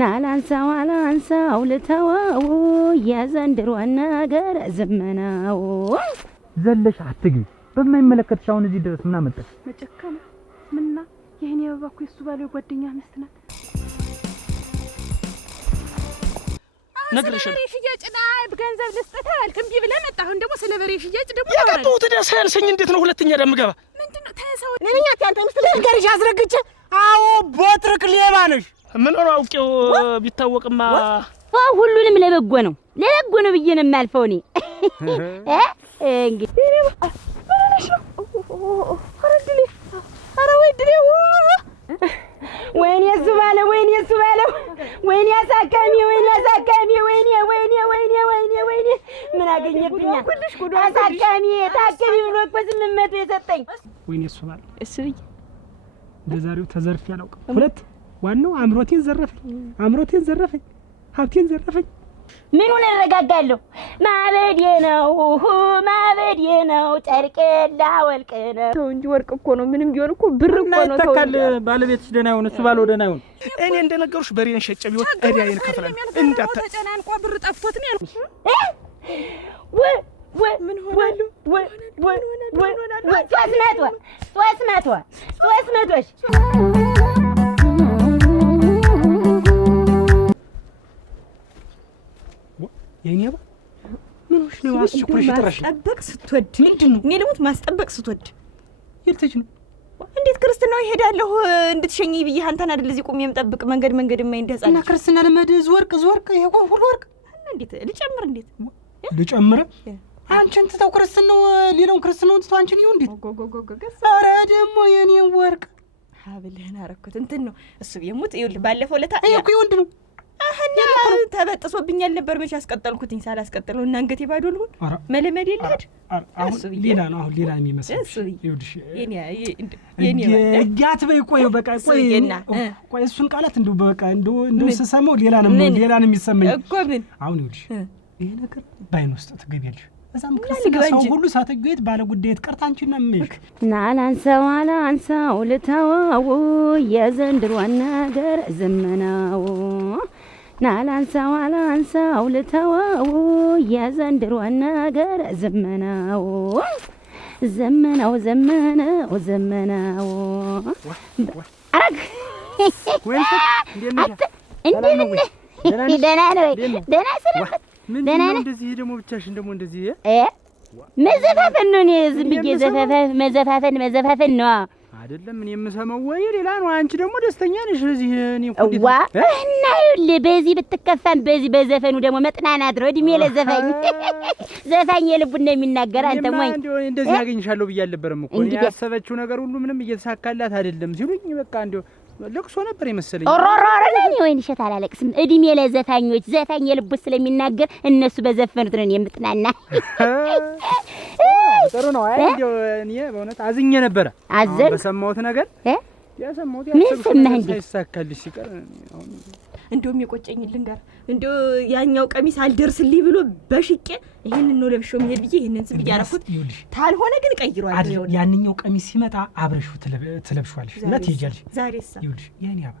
ናላንሳው ልተወው የዘንድሮ ነገር ዘመናው ዘለሽ አትግቢ በማይመለከትሽ አሁን እዚህ ድረስ ምን አመጣሽ? መጨከነ ምንና የኔ አባኩ እሱ ባለው ጓደኛ ሚስት ናት። ነግሬሽ ነው ሽያጭና በገንዘብ ልስጥታ አልከም ቢብለ መጣ። አሁን ደግሞ ስለ በሬ ሽያጭ ደግሞ ያቀጡት ደስ ያልሰኝ እንዴት ነው ሁለተኛ ደም ገባ? ምንድነው ተሰው ነኛ ታንተ ሚስት ለገርሽ አስረግጬ አዎ ቦጥርቅ ሌባ ነሽ። ምን ነው አውቄው ቢታወቅማ ሁሉንም ለበጎ ነው ብዬ ነው የማልፈው እኔ እንግዲህ ወይኔ እሱ ባለው ወይኔ አሳካሚ ምን አገኘብኛል? አሳካሚ ታከሚ ብሎ እኮ 800 የሰጠኝ ወይኔ እሱ ባለው እስብይ ለዛሬው ተዘርፌ አላውቅም። ሁለት ዋናው አምሮቴን ዘረፈኝ ሀብቴን ዘረፈኝ። ምኑን እረጋጋለሁ? ማበዴ ነው ጨርቄላ ወልቅ ነው። ተው እንጂ ወርቅ እኮ ነው። ምንም ቢሆን እኮ ብር እኮ ነው። ተው ተካል ባለቤትሽ ደህና ይሁን እሱ ባለው ደህና ይሁን። እኔ እንደነገርኩሽ በሬን ሸጬ ቢሆን እዳዬን ከፍላለሁ። እንዳታ ተጨናንቆ ብር ጠፍቶት ነው ያልኩሽ። ምን ሆናለሁ? 300 የኔባ ምን ሆነሽ ነው? አስቸኩልሽ ተራሽ ማስጠበቅ ስትወድ ምንድነው? እኔ ልሙት ማስጠበቅ ስትወድ ይልተሽ ነው። እንዴት ክርስትናው ይሄዳለሁ እንድትሸኝ ብዬ አንተን አይደል እዚህ ቆሜ የምጠብቅ መንገድ ማይ እንደጻለ እና ክርስትና ለመድ ዝወርቅ ይሄ ሁሉ ወርቅ እንዴት ልጨምር? እንዴት ልጨምር? አንቺን ትተው ክርስትናው ሌላውን ክርስትናውን ትተው አንቺን ይሁን እንዴት? ኧረ ደግሞ የኔ ወርቅ ሀብልህን አረኩት እንትን ነው እሱ የሙት ይኸውልህ ባለፈው ለታ እኮ ይወንድ ነው አህና ተበጥሶብኛል ነበር መቼ አስቀጠልኩትኝ ሳላስቀጥለው እና አንገቴ ባዶ ልሁን መለመድ ይልድ አሁን ሌላ ነው የሚመስለው ይኸውልሽ የኔ እያት በይ ቆይ በቃ ቆይ እሱን ቃላት እንደው በቃ እንደው ስሰማው ሌላ ነው የሚሰማኝ እኮ ምን አሁን ይኸውልሽ ይሄ ነገር ባይን ውስጥ ትገቢያለሽ በዛም ክርስቲያኑ ሁሉ ሳትገይት ባለ ጉዳይት ቀርታንቺና ምንሽ ናላንሳው ልተወው የዘንድሮ ነገር ዘመናው ናላንሳው ልተወው የዘንድሮ ነገር ዘመናው አረግ ደህና ነው ደህና ሰለበት ደህና ነው። እንደዚህ ደግሞ ብቻሽን ደግሞ እንደዚህ መዘፋፈን ነው። እኔ ዝም ብዬ መዘፋፈን ነው አይደለም። እኔ የምሰማው ወይ ሌላ ነው። አንቺ ደግሞ ደስተኛ ነሽ እዚህ እኔ ዋ እና ይኸውልህ በዚህ ብትከፋም በዚህ በዘፈኑ ደግሞ መጥናናት ነው። እድሜ ዘፋኝ የልቡን ነው የሚናገር። አንተ ሞኝ እንደዚህ ያገኝሻለሁ ብዬ አልነበረም እኮ ያሰበችው ነገር ሁሉ ምንም እየተሳካላት አይደለም ሲሉኝ በቃ እንደው ለቅሶ ነበር የመሰለኝ። ኦሮሮሮኒ ወይን ሸታ አላለቅስም። እድሜ ለዘፋኞች ዘፋኝ የልቡ ስለሚናገር እነሱ በዘፈኑት ነው የምጥናና። ጥሩ ነው። አይ እንደው እኔ በእውነት አዝኜ ነበር በሰማሁት ነገር ያሰማሁት ሳይሳካልሽ ሲቀር አሁን እንደውም የቆጨኝ ልንገር እንደው ያኛው ቀሚስ አልደርስልኝ ብሎ በሽቄ ይሄንን ነው ለብሼው መሄድ ብዬ ይሄንን ስም ያረኩት ታልሆነ ግን ቀይሯል። ያንኛው ቀሚስ ሲመጣ አብረሽው ትለብሽዋለሽ እና ትሄጃለሽ። ዛሬሳ ይኸውልሽ የኔ አባ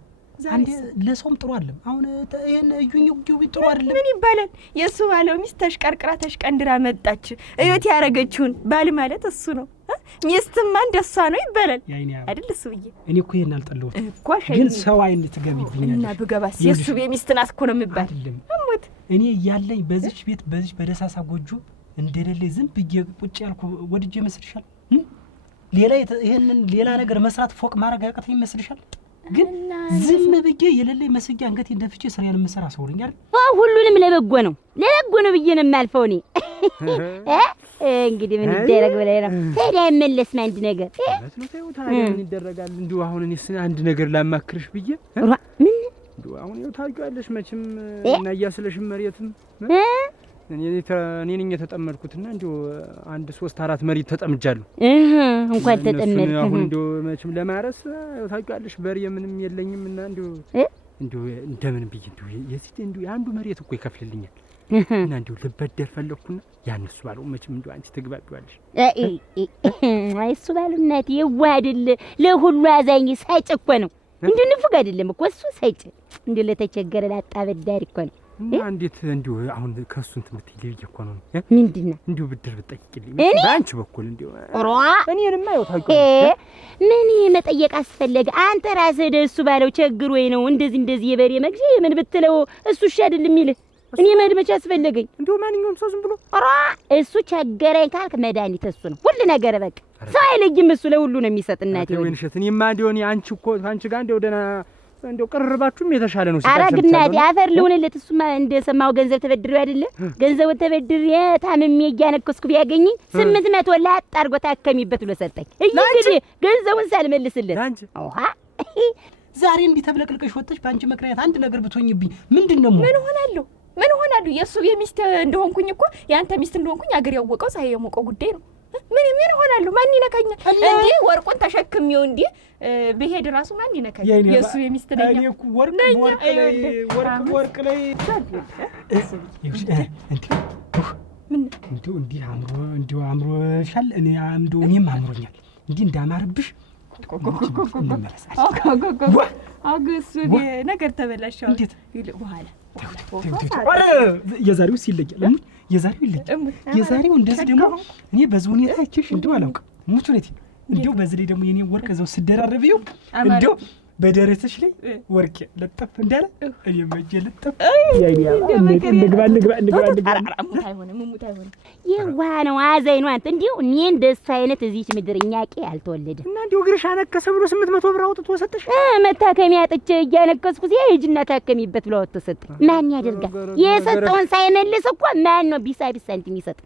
አንዴ ለሰውም ጥሩ አይደለም። አሁን ይሄን እዩኝ ጥሩ አይደለም። ምን ይባላል? የሱ ባለው ሚስት ተሽቀርቅራ ተሽቀንድራ መጣች። እዩት ያረገችውን ባል ማለት እሱ ነው። ሚስትማ እንደሷ ነው ይባላል አይደል? እሱ ብዬ እኔ እኮ ይሄን አልጠላሁትም ግን ሰው አይን ትገቢብኛለሽ እና ብገባስ የሱ ሚስት ናት እኮ ነው የሚባል አይደለም። እኔ ያለኝ በዚች ቤት በዚች በደሳሳ ጎጆ እንደሌለ ዝም ብዬ ቁጭ ያልኩ ወድጄ መስልሻል? ሌላ ነገር መስራት ፎቅ ማረግ ያቀተኝ መስልሻል? ግን ዝም ብዬ የሌለኝ መስጊያ አንገቴ እንደፍቼ ስራዬን የምሰራ ሰው ነኝ አይደል? ሁሉንም ለበጎ ነው ብዬ ነው የማልፈው እኔ እንግዲህ ምን ይደረግ ብለህ ነው ታዲያ የመለስ አንድ ነገር ማለት ነው። ታዲያ ምን ይደረጋል? እንደው አሁን እኔስ አንድ ነገር ላማክርሽ ብዬ ምን እንደው አሁን ታውቂዋለሽ መቼም እና ያስለሽም መሬትም እኔ ነኝ የተጠመድኩትና እንደው 1 3 4 መሬት ተጠምጃለሁ። እንኳን ተጠመድኩ። አሁን እንደው መቼም ለማረስ ታውቂዋለሽ በሬ ምንም የለኝም እና እንደው እንደምን ብዬ እንደው የአንዱ መሬት እኮ ይከፍልልኛል እና እንደው ልበደር ፈለኩና ያንሱ ባለው መቼም እንደው አንቺ ትግባቢዋለሽ። እሱ ባለው እናቴ ይዋድል ለሁሉ አዛኝ ሳይጭ እኮ ነው እንዲሁ ንፉግ አይደለም እኮ እሱ ሰጭ እንዲሁ ለተቸገረ ላጣበዳሪ እኮ ነው። እንዴት እንዲሁ አሁን ከእሱ እንትን ብትይልኝ እኮ ነው። ምንድን ነው እንዲሁ ብድር ብትጠይቅልኝ በአንቺ በኩል እንዲሁ እኔንማ ያው ታውቂው ምን መጠየቅ አስፈለገ? አንተ ራስህ ደሱ ባለው ቸግር ወይ ነው እንደዚህ የበሬ መግዣ ምን ብትለው እሱ እሺ አይደል የሚልህ? እኔ መድመቻ አስፈለገኝ እንዲሁ ማንኛውም ሰው ዝም ብሎ እሱ ቸገረኝ ካልክ መድኃኒት እሱ ነው ሁሉ ነገር በቃ ሰው አይለይም። እሱ ለሁሉ ነው የሚሰጥ። እናቴ ወይ ንሸት እኔማ እንዲሆን አንቺ እኮ አንቺ ጋር እንደው ደህና እንደው ቅርባችሁም የተሻለ ነው። አረግናት አፈር ልሁንለት። እሱማ እንደሰማው ገንዘብ ተበድሬው አይደለ? ገንዘብ ተበድሬ ታምሜ እያነከስኩ ቢያገኘኝ 800 ላጥ አድርጎ ታከሚበት ብሎ ሰጠኝ። እንግዲህ ገንዘቡን ሳልመልስለት አውሃ ዛሬ እንዲህ ተብለቅልቀሽ ወጥተሽ በአንቺ ምክንያት አንድ ነገር ብትሆኝብኝ ምንድነው? ምን ሆናለሁ? የሱ የሚስት እንደሆንኩኝ እኮ ያንተ ሚስት እንደሆንኩኝ አገር ያወቀው ፀሐይ የሞቀው ጉዳይ ነው። ምን ሆናለሁ? ማን ይነካኛል? እንዴ ወርቁን ተሸክሚው እንዴ በሄድ ራሱ ማን ይነካኛል? የሱ የሚስት ነኝ እኔ እኮ ወርቅ ላይ እንዲህ አምሮሻል። እኔም አምሮኛል። እንዲህ እንዳማርብሽ አገሱ ነገር ተበላሽ። እንዴት በኋላ የዛሬውስ ይለያል። የዛሬው እንደዚህ ደግሞ እኔ በዚህ ሁኔታ አይቼሽ እንደው አላውቅም። ሙቹ ነቲ እንደው በዚህ ላይ ደግሞ የኔ ወርቅ እዛው ስደራረብየው እንደው በደረትሽ ላይ ወርቅ ለጠፍ እንዳለ እኔ መጀ ለጠፍ ንግባ የዋህ ነው አዛኝ ነው። አንተ እንዲሁ እኔ እንደሱ አይነት እዚህች ምድር እኛቄ አልተወለደ እና እንዲሁ እግርሽ አነከሰ ብሎ 800 ብር አውጥቶ ሰጠሽ? መታከሚያ አጥቼ እያነከስኩ ሂጂና ታከሚበት ብሎ አውጥቶ ሰጠኝ። ማን ያደርጋል? የሰጠውን ሳይመልስ እኮ ማን ነው ቢሳ ሳንቲም ይሰጥ?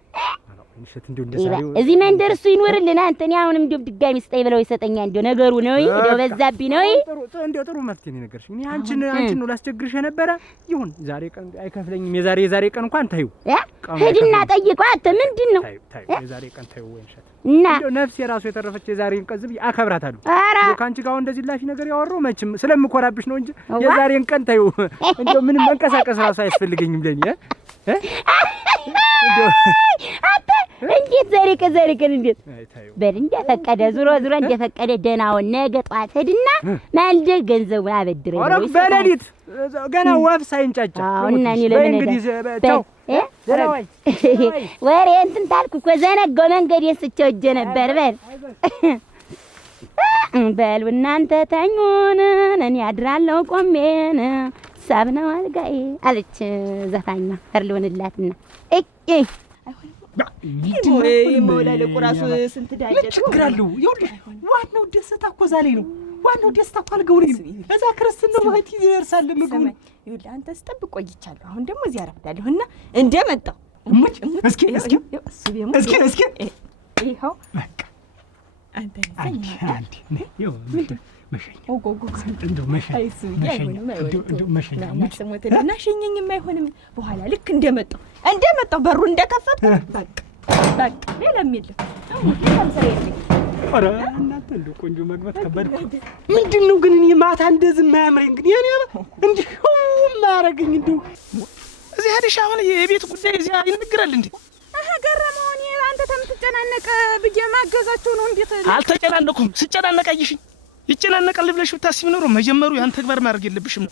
እዚህ መንደር እሱ ይኖርልን። አንተ እኔ አሁንም እንዲሁ ድጋሚ ስጠኝ ብለው ይሰጠኛል። እንዲሁ ነገሩ ነው እንደው በዛብኝ ነው። እንደው ጥሩ መፍትሄ ነው ነገርሽ። እኔ አንቺን ነው ላስቸግርሽ የነበረ። ይሁን ዛሬ ቀን አይከፍለኝም። የዛሬ ቀን እንኳን ታዩ ሂድና ጠይቀው። አንተ ምንድን ነው የዛሬ ቀን ታዩ ወይ እንሸት እና እንደው ነፍስ የራሱ የተረፈች የዛሬን ቀን ዝም አከብራታለሁ። እንደው ካንቺ ጋር እንደዚህ ላፊ ነገር ያወራው መቼም ስለምኮራብሽ ነው እንጂ የዛሬን ቀን ታዩ እንደው ምንም መንቀሳቀስ ራሱ አያስፈልገኝም ለኔ እንዴት ዛሬ ቀን እንዴት በል እንደፈቀደ ዙሮ እንደፈቀደ ደህናውን ነገ ጧት ሄድና ማልደ ገንዘቡን አበድረኝ ነው በሌሊት ገና ወፍ ሳይንጫጫ እና እኔ ለምን ወሬ እንትን ታልኩ እኮ ዘነጋው መንገዴን ስቼው እጄ ነበር። በል እናንተ ተኙን እኔ አድራለሁ ቆሜን ሳብነው አልጋዬ አለች ዘፋኛ ፈርልሆንላትና መውላለቁ ራሱ ስንት ዳጀት ችግር አለው። ይኸውልሽ ዋናው ደስታ እኮ ዛሬ ነው። ዋናው ደስታ እኮ አልገው ላይ ነው። እዛ ክርስትናው እህት ይደርሳል ምግቡ። ይኸውልህ አንተ ስጠብቅ ቆይቻለሁ። አሁን ደግሞ እዚህ አረፍዳለሁ እና እንደመጣሁ እስኪ ይኸው በቃ አንተ ሸኘኝም አይሆንም። በኋላ ልክ እንደመጣሁ በሩ እንደከፈትኩ በቃ ሌላም የለም። ኧረ እናንተ እንደው ቆንጆ መግባት ከበድ ምንድን ነው ግን? እኔ ማታ እንደዚህ የማያምረኝ ግን ያኔ እንዲሁ የማያረገኝ እንደው እዚህ ሄደሽ አሁን የቤት ጉዳይ እዚህ ይነግራል እንዴ? ገረመው። እኔ አንተ ተምትጨናነቅ ብዬ ማገዛቸው ነው። እንዴት አልተጨናነኩም? ስጨናነቅ አየሽኝ? ይጨናነቃል ብለሽ ብታስቢ ኖሮ መጀመሩ ያን ተግባር ማድረግ የለብሽም።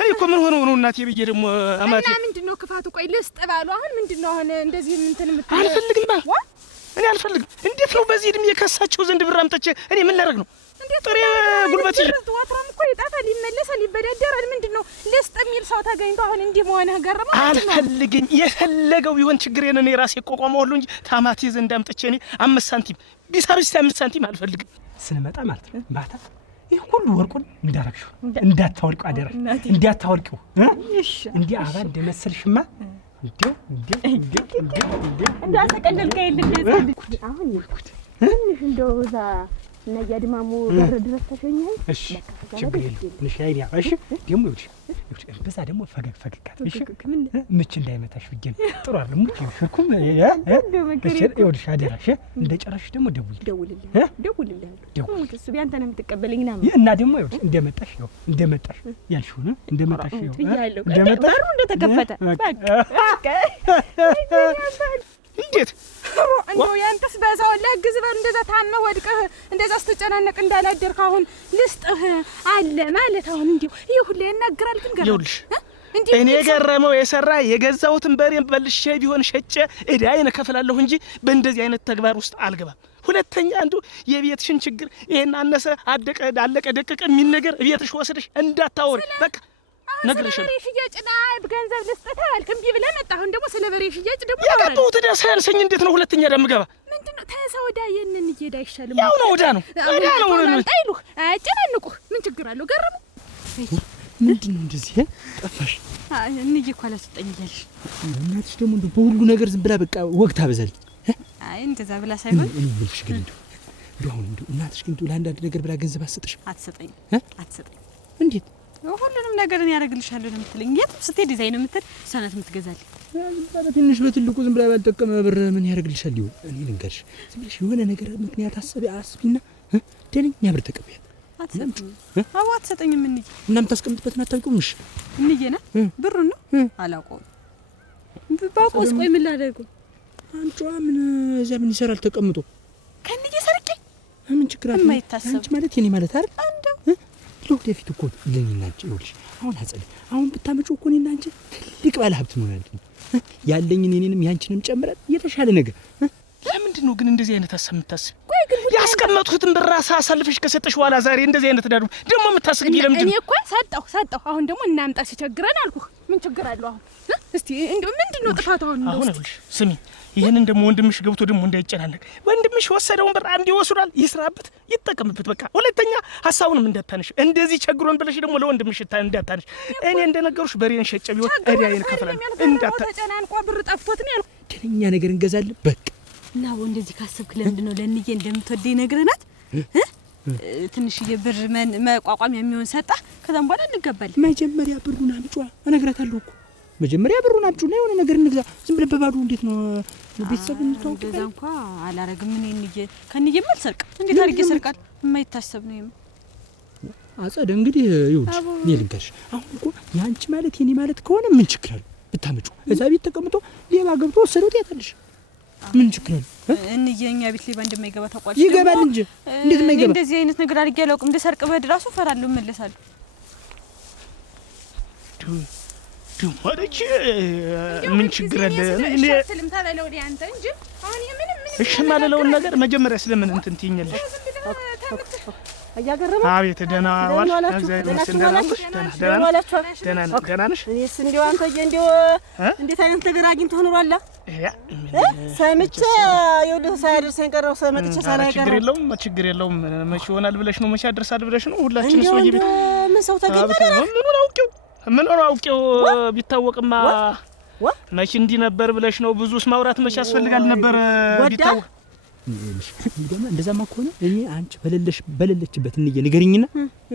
እኔ እኮ ምን ሆኖ ነው እናቴ ብዬ ደግሞ አማቴ እና ምንድነው ክፋቱ? ቆይ ልስጥ ባሉ አሁን ምንድነው አሁን እንደዚህ እንትን የምትለው? አልፈልግም እኔ አልፈልግም። እንዴት ነው በዚህ እድሜ የከሳቸው ዘንድ ብር አምጥቼ እኔ ምን ላደርግ ነው? ጥሬ ጉልበት ይዤ ወትሮም እኮ ይጣፋል፣ ይመለሳል፣ ይበዳደራል። ምንድነው ልስጥ የሚል ሰው ተገኝቶ አሁን እንዲህ መሆንህ ገረመው። አልፈልግም። የፈለገው ቢሆን ችግሬን እኔ ራሴ እቋቋመዋለሁ እንጂ ታማቴ ዘንድ አምጥቼ እኔ 5 ሳንቲም ቢሳብስ 5 ሳንቲም አልፈልግም። ስንመጣ ማለት ነው ማታ ይሄ ሁሉ ወርቁን እንዳረግሽው እንዳታወልቂው አደረሽ። እንዳታወልቂው እንዲህ አባ እንደመሰልሽማ እንዳሰቀለልከኝ ልጅ አሁን ይልኩት ትንሽ እንደው እዛ ነያ ድማሙ በር ድረስ ተሸኘኝ። እሺ ችግር የለውም። እሺ አይዲያ እሺ ደግሞ ይልሽ በዛ ደግሞ ፈገግ እሺ ምች እንዳይመታሽ ብዬ ነው። ጥሩ አይደል? ሙች ይሽኩም እሺ ይኸውልሽ አደራሽ እንደጨረሽ ደግሞ ደውልልኝ ሙች እሱ ቢያንተ ነው የምትቀበለኝ እና ደግሞ ይኸውልሽ እንደመጣሽ ያልሽው ነው እንደመጣሽ በሩ እንደተከፈተ በቃ እንዴት እንደው ያንተስ በዛው ላግዝ ባል እንደዛ ታመህ ወድቀህ እንደዛ ስትጨናነቅ እንዳላደርክ አሁን ልስጥህ አለ ማለት አሁን እንዴው ይሄ ሁሉ ያናግራል። ግን ይኸውልሽ እኔ ገረመው የሰራ የገዛሁትን በሬ በልሼ ቢሆን ሸጬ እዳዬን እከፍላለሁ እንጂ በእንደዚህ አይነት ተግባር ውስጥ አልገባም። ሁለተኛ አንዱ የቤትሽን ችግር ይሄን አነሰ አደቀ ዳለቀ ደቀቀ የሚል ነገር ቤትሽ ወስደሽ እንዳታወሪ በቃ ነግሬሻለሁ። በሬ ሽያጭና ገንዘብ ልስጥህ አልክ እምቢ ብለህ መጣህ። አሁን ደግሞ ስለ በሬ ሽያጭ ደግሞ ያገባሁት እዳ ሳያንሰኝ እንዴት ነው ሁለተኛ ደም ገባ? ምንድነው ተሰው እዳ የነን እየዳ አይሻልም? ያው ነው እዳ ነው አይሉህ አያጨናንቁህ ምን ችግር አለው? ገረሙ ምንድነው እንደዚህ ጠፋሽ? እንዬ እኮ አላሰጠኝ እያልሽ እናትሽ ደግሞ እንደው በሁሉ ነገር ዝም ብላ በቃ ወግ ታበዛለች። አይ እንደዛ ብላ ሳይሆን እኔ ልልሽ ግን እንደው አሁን እንደው እናትሽ ግን እንደው ለአንዳንድ ነገር ብላ ገንዘብ አትሰጥሽም? አትሰጠኝ አትሰጠኝ። እንዴት ሁሉንም ነገር እኔ ያደርግልሻለሁ ነው የምትለኝ? የትም ስትሄድ ዲዛይን የምትል ሰነት የምትገዛልኝ ትንሽ በትልቁ ዝም ብላ ባልጠቀመ ብር ምን ያደርግልሻል? ይሁን እኔ ልንገርሽ፣ ዝም ብለሽ የሆነ ነገር ምክንያት አስቢና ደህነኛ ብር ተቀበያል። አዎ አትሰጠኝም። እንዬ እና የምታስቀምጥበትን አታውቂውም? እሺ እንዬ ና ብሩን ነው አላውቀውም። ባቆስ ቆይ ምን ላደርገው? አንቺዋ ምን እዚያ ምን ይሰራል ተቀምጦ? ከእንዬ ሰርቄ ምን ችግር አለ? አንቺ ማለት የኔ ማለት አይደል? እንደው ለወደፊት እኮ ለኔና አንቺ ይኸውልሽ፣ አሁን አጸደ አሁን ብታመጪው እኮ እኔና አንቺ ትልቅ ባለ ሀብት እንሆናለን። ያለኝን እኔንም ያንቺንም ጨምረን የተሻለ ነገር ለምንድን ነው ግን እንደዚህ አይነት ሀሳብ የምታስብ? ያስቀመጥኩትን ብር አሳልፈሽ ከሰጠሽ በኋላ ዛሬ እንደዚህ አይነት ዳዱ ደግሞ የምታስገቢ ለምንድን ነው? እኔ እኮ ሰጠሁ። አሁን ደግሞ እናምጣ ሲቸግረን አልኩህ። ምን ችግር አለው? አሁን እስቲ እንደው ምንድነው ጥፋቱ? አሁን ይኸውልሽ ስሚ፣ ይሄንን ደግሞ ወንድምሽ ገብቶ ደግሞ እንዳይጨናነቅ ወንድምሽ ወሰደውን ብር አንድ ይወስዳል፣ ይስራበት፣ ይጠቀምበት። በቃ ሁለተኛ ሀሳቡንም እንዳታነሽ፣ እንደዚህ ቸግሮን ብለሽ ደግሞ ለወንድምሽ እንዳታነሽ። እኔ እንደነገሩሽ በሬን ሸጬ ቢሆን እዳዬን ከፍላለሁ። ተጨናንቋ ብር ጠፍቶት ነው ያልኩህ። ደህነኛ ነገር እንገዛለን በቃ። እና እንደዚህ ካሰብክ ለምንድን ነው ለእንዬ እንደምትወደኝ ነግረናት ትንሽዬ ብር መቋቋሚያ የሚሆን ሰጣ። ከዛም በኋላ እንገባለን። መጀመሪያ ብሩን አምጪዋ እነግራታለሁ እኮ። መጀመሪያ ብሩን አምጪውና የሆነ ነገር እንግዛ። ዝም ብለህ በባዶ እንዴት ነው ቤተሰብ እንተዋወቅ? እንደዛ እንኳን አላረግም። ምን ከእንዬ መልሰርቅ እንዴት አድርጌ ሰርቃል? የማይታሰብ ነው የማ አጸደ። እንግዲህ ይኸውልሽ እኔ ልንገርሽ፣ አሁን እኮ ያንቺ ማለት የኔ ማለት ከሆነ ምን ችግር አለው ብታመጪው? እዛ ቤት ተቀምጦ ሌባ ገብቶ ወሰደው ትያታለሽ። ምን ችግር አለው? እንዬ እኛ ቤት ሌባ እንደማይገባ ታውቋለሽ። ይገባል እንጂ እንዴት የማይገባ? እንደዚህ አይነት ነገር አድርጌ አላውቅም። እንደሰርቅ በድ ራሱ እፈራለሁ፣ እመለሳለሁ። ወደች ምን ችግር አለ? እኔ እሺ ማለለውን ነገር መጀመሪያ ስለምን እንትን ትይኛለሽ? አያገረመው። አቤት ደህና ዋልሽ? እግዚአብሔር ይመስገን። ደህና ነሽ? እኔስ እንደው አንተዬ እንደው እንዴት አይነት ነገር አግኝተህ ኖሯል? ሰምቼ ይኸውልህ ሳያደርሰኝ ቀረው። ሰምቼ ሳላቀረው ችግር የለውም። መቼ ይሆናል ብለሽ ነው? መቼ ያደርሳል ብለሽ ነው? ሁላችንስ ወይ ምን ሰው ተገኘ? ምን አውቄው ቢታወቅማ መቼ እንዲህ ነበር ብለሽ ነው? ብዙስ ማውራት መቼ ያስፈልጋል ነበር ቢታወቅ። እንደዛማ ከሆነ እኔ አንቺ በሌለችበት እንዬ ንገሪኝና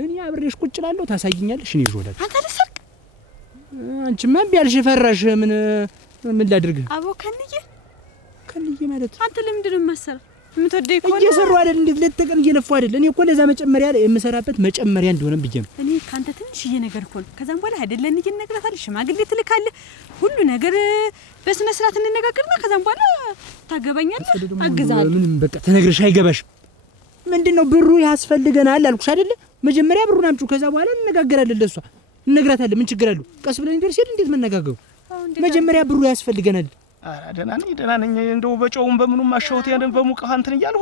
እኔ አብሬሽ ቁጭ እላለሁ። ታሳይኛለሽ። እኔ ይዞላል አንተ ልሰርቅ። አንቺማ ቢያልሽ ፈራሽ። ምን ላድርግ? አቦ ከንዬ ማለት አንተ ለምንድን ነው የማሰራ? የምትወደኝ ከሆነ እየሰሩ አይደል? እንዴት ለተቀን እየለፉ አይደል? እኔ እኮ ለዛ መጨመሪያ የምሰራበት መጨመሪያ እንደሆነ ብዬ ነው። እኔ ካንተ ትንሽዬ ነገር እኮ ነው። ከዛም በኋላ አይደል እንዬ እነግራታለሁ። ሽማግሌ ትልካለህ። ሁሉ ነገር በስነ ስርዓት እንነጋገርና ከዛም በኋላ ታገባኛለህ፣ አግዛለሁ። ምንም በቃ ተነግረሽ አይገባሽ። ምንድነው ብሩ ያስፈልገናል አልኩሽ አይደለ? መጀመሪያ ብሩን አምጪው፣ ከዛ በኋላ እንነጋገራለን። ለሷ እነግራታለሁ። ምን ችግር አለው? ቀስ ብለን እንደርስ ይል እንዴት መነጋገሩ? መጀመሪያ ብሩ ያስፈልገናል። ደህና ነኝ። እንደው በጨውም በምኑም አሻውት ያንን በሙቀህ እንትን እያልሁ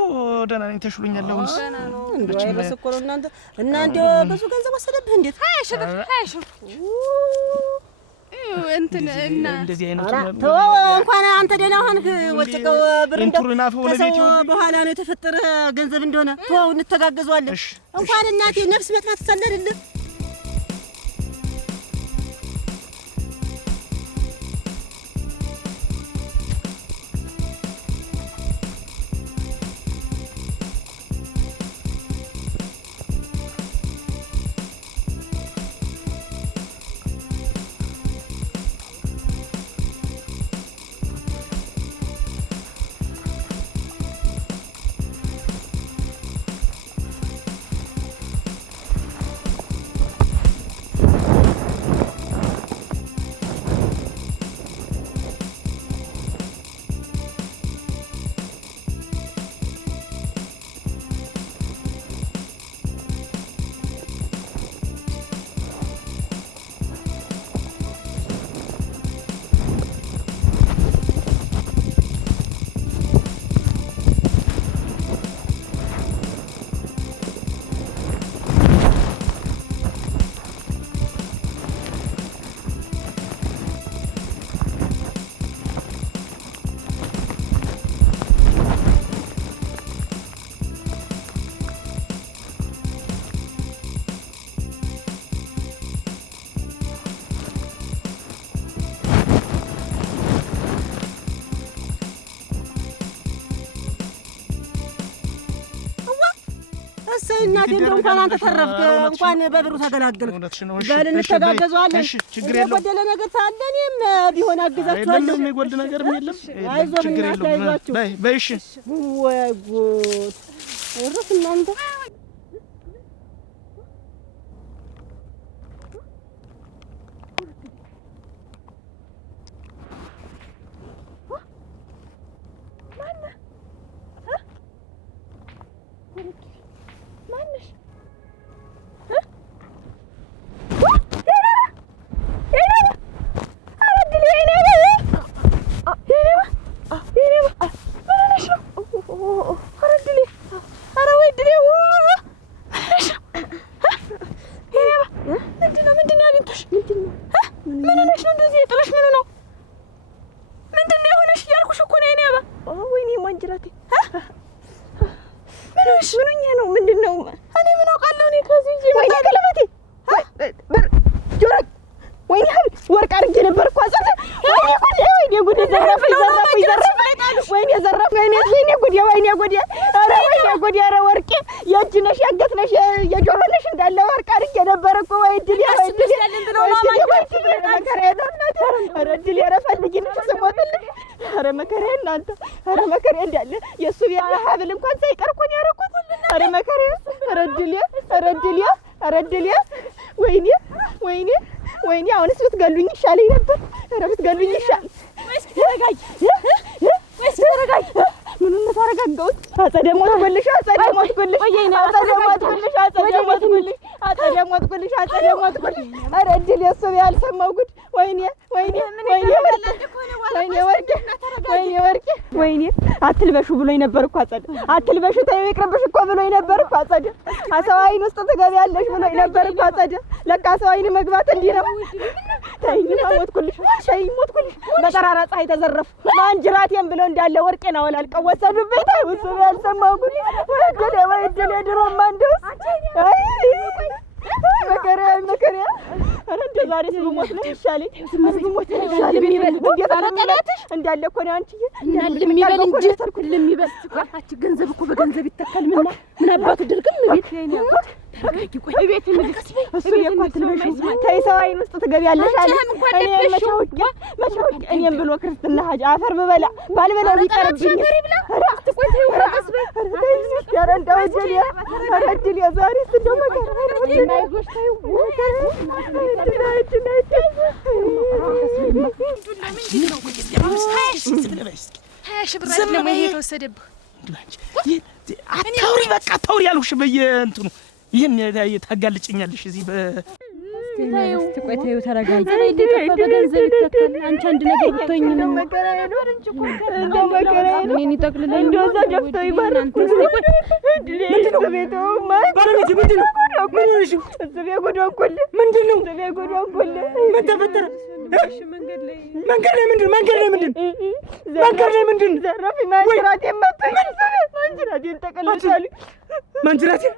ደህና ነኝ። ተሽሎኛል። አሁንስ እንደው አይበስኮሉ እና እንደው ብዙ ገንዘብ ወሰደብህ እንዴት? አይሽር እንትን እና እንደዚህ አይነት ተው እንኳን አንተ ደህና ሆንክ። ወጭቀው ብር እንደው በኋላ ነው የተፈጠረ ገንዘብ እንደሆነ ተው፣ እንተጋገዟለን። እንኳን እናቴ ነፍስ መጥፋት ተሰለልልህ። እናቴ እንደው እንኳን አንተ ተረፍክ እንኳን በብሩ ተገላገልክ። በል እንተጋገዘዋለን። የጎደለ ነገር ሳለ እኔም ቢሆን አግዛችኋለሁ። ምንም የጎደለ ነገር የለም። አይዞህ እናቴ አይዟችሁ። በይ እሺ። ወይ ጉድ ወርስ እናንተ ወይኔ አሁንስ ብትገሉኝ ይሻለኝ ነበር። ኧረ ብትገሉኝ ይሻል። ወይስ ተረጋጊ፣ ወይስ ተረጋጊ። ምኑን ነው ታረጋጋሁት? አጸደ ሞትኩልሽ፣ አጸደ ሞትኩልሽ፣ አጸደ ሞትኩልሽ፣ አጸደ ሞትኩልሽ፣ አጸደ ሞትኩልሽ፣ አጸደ ሞትኩልሽ። ኧረ እድል የእሱ ያልሰማው ጉድ። ወይኔ ወይኔ ወይኔ ወይኔ ወርቄ፣ ወይኔ ወርቄ፣ ወይኔ አትልበሹ ብሎኝ ነበር እኮ አጸደ። አትልበሹ ተይው ይቅርብሽ እኮ ብሎኝ ነበር እኮ አጸደ። ሰው ዓይን ውስጥ ትገቢያለሽ ብሎኝ ነበር እኮ አጸደ። ለካ ሰው ዓይን መግባት እንዲህ ነው። ተይኝ ሞትኩልሽ፣ ተይኝ ሞትኩልሽ። በጠራራ ፀሐይ ተዘረፉ። ማንጅራቴን ብለው እንዳለ ወርቄን አወላልቀው ወሰዱብኝ። ተይው እሱ ያልሰማው ጉድ። ወገደ ወይ እድል የድሮማ እንደውስ መከሪያ መከሪያ። ኧረ እንደ ዛሬስ ብሞት ነው የሚሻለኝ፣ ብሞት ነው የሚሻለኝ። እንዴት አለ ጠላትሽ እንዳለ እኮ ነው አንቺዬ። የሚበል እንጂ የሚበል አንቺ ገንዘብ እኮ በገንዘብ ይተካል። ምን አባቱ ድርግም ቤት ተረጋጊ። ቆይ ቤት እሱ እኮ አትልበሽ። ተይ ሰው ዓይን ውስጥ ትገቢያለሽ አለ። እኔ መቻውቅ እኔም ብሎ ክርስትና ሀጅ አፈር ብበላ ባልበላው ቢቀርብኝ። ኧረ አትቆይ ተይው ረቀስ በይ። ኧረ እንደው እድል ኧረ እድል ዛሬስ እንደው መከራ አይዞሽ ተይው አታውሪ በቃ አታውሪ ያልኩሽ በየእንትኑ ይሄን ታጋልጭኛለሽ እዚህ እስቲ ቆይ ተይው ተረጋጊ። እንደከፋ በገንዘብ ይተካል። አንቺ አንድ ነገር ብትሆኝ ነው መከራዬ ነው እንደው መከራዬ ነው። እኔን ይጠቅልለኝ እንደው እዛ ደፍተው ይባረክ። ምንድነው ቤተው ማለት ባለቤት ምንድነው? ምን ሆነሽ? እዚህ ጉዶንኩል ምንድነው? እዚህ ጉዶንኩል ምን ተፈጠረ? መንገድ ላይ ምንድን መንገድ ላይ ምንድን መንገድ ላይ ምንድን ዘረፊ ማንጅራቴን መጣኝ። ማንጅራቴን ተቀለሻሉ። ማንጅራቴን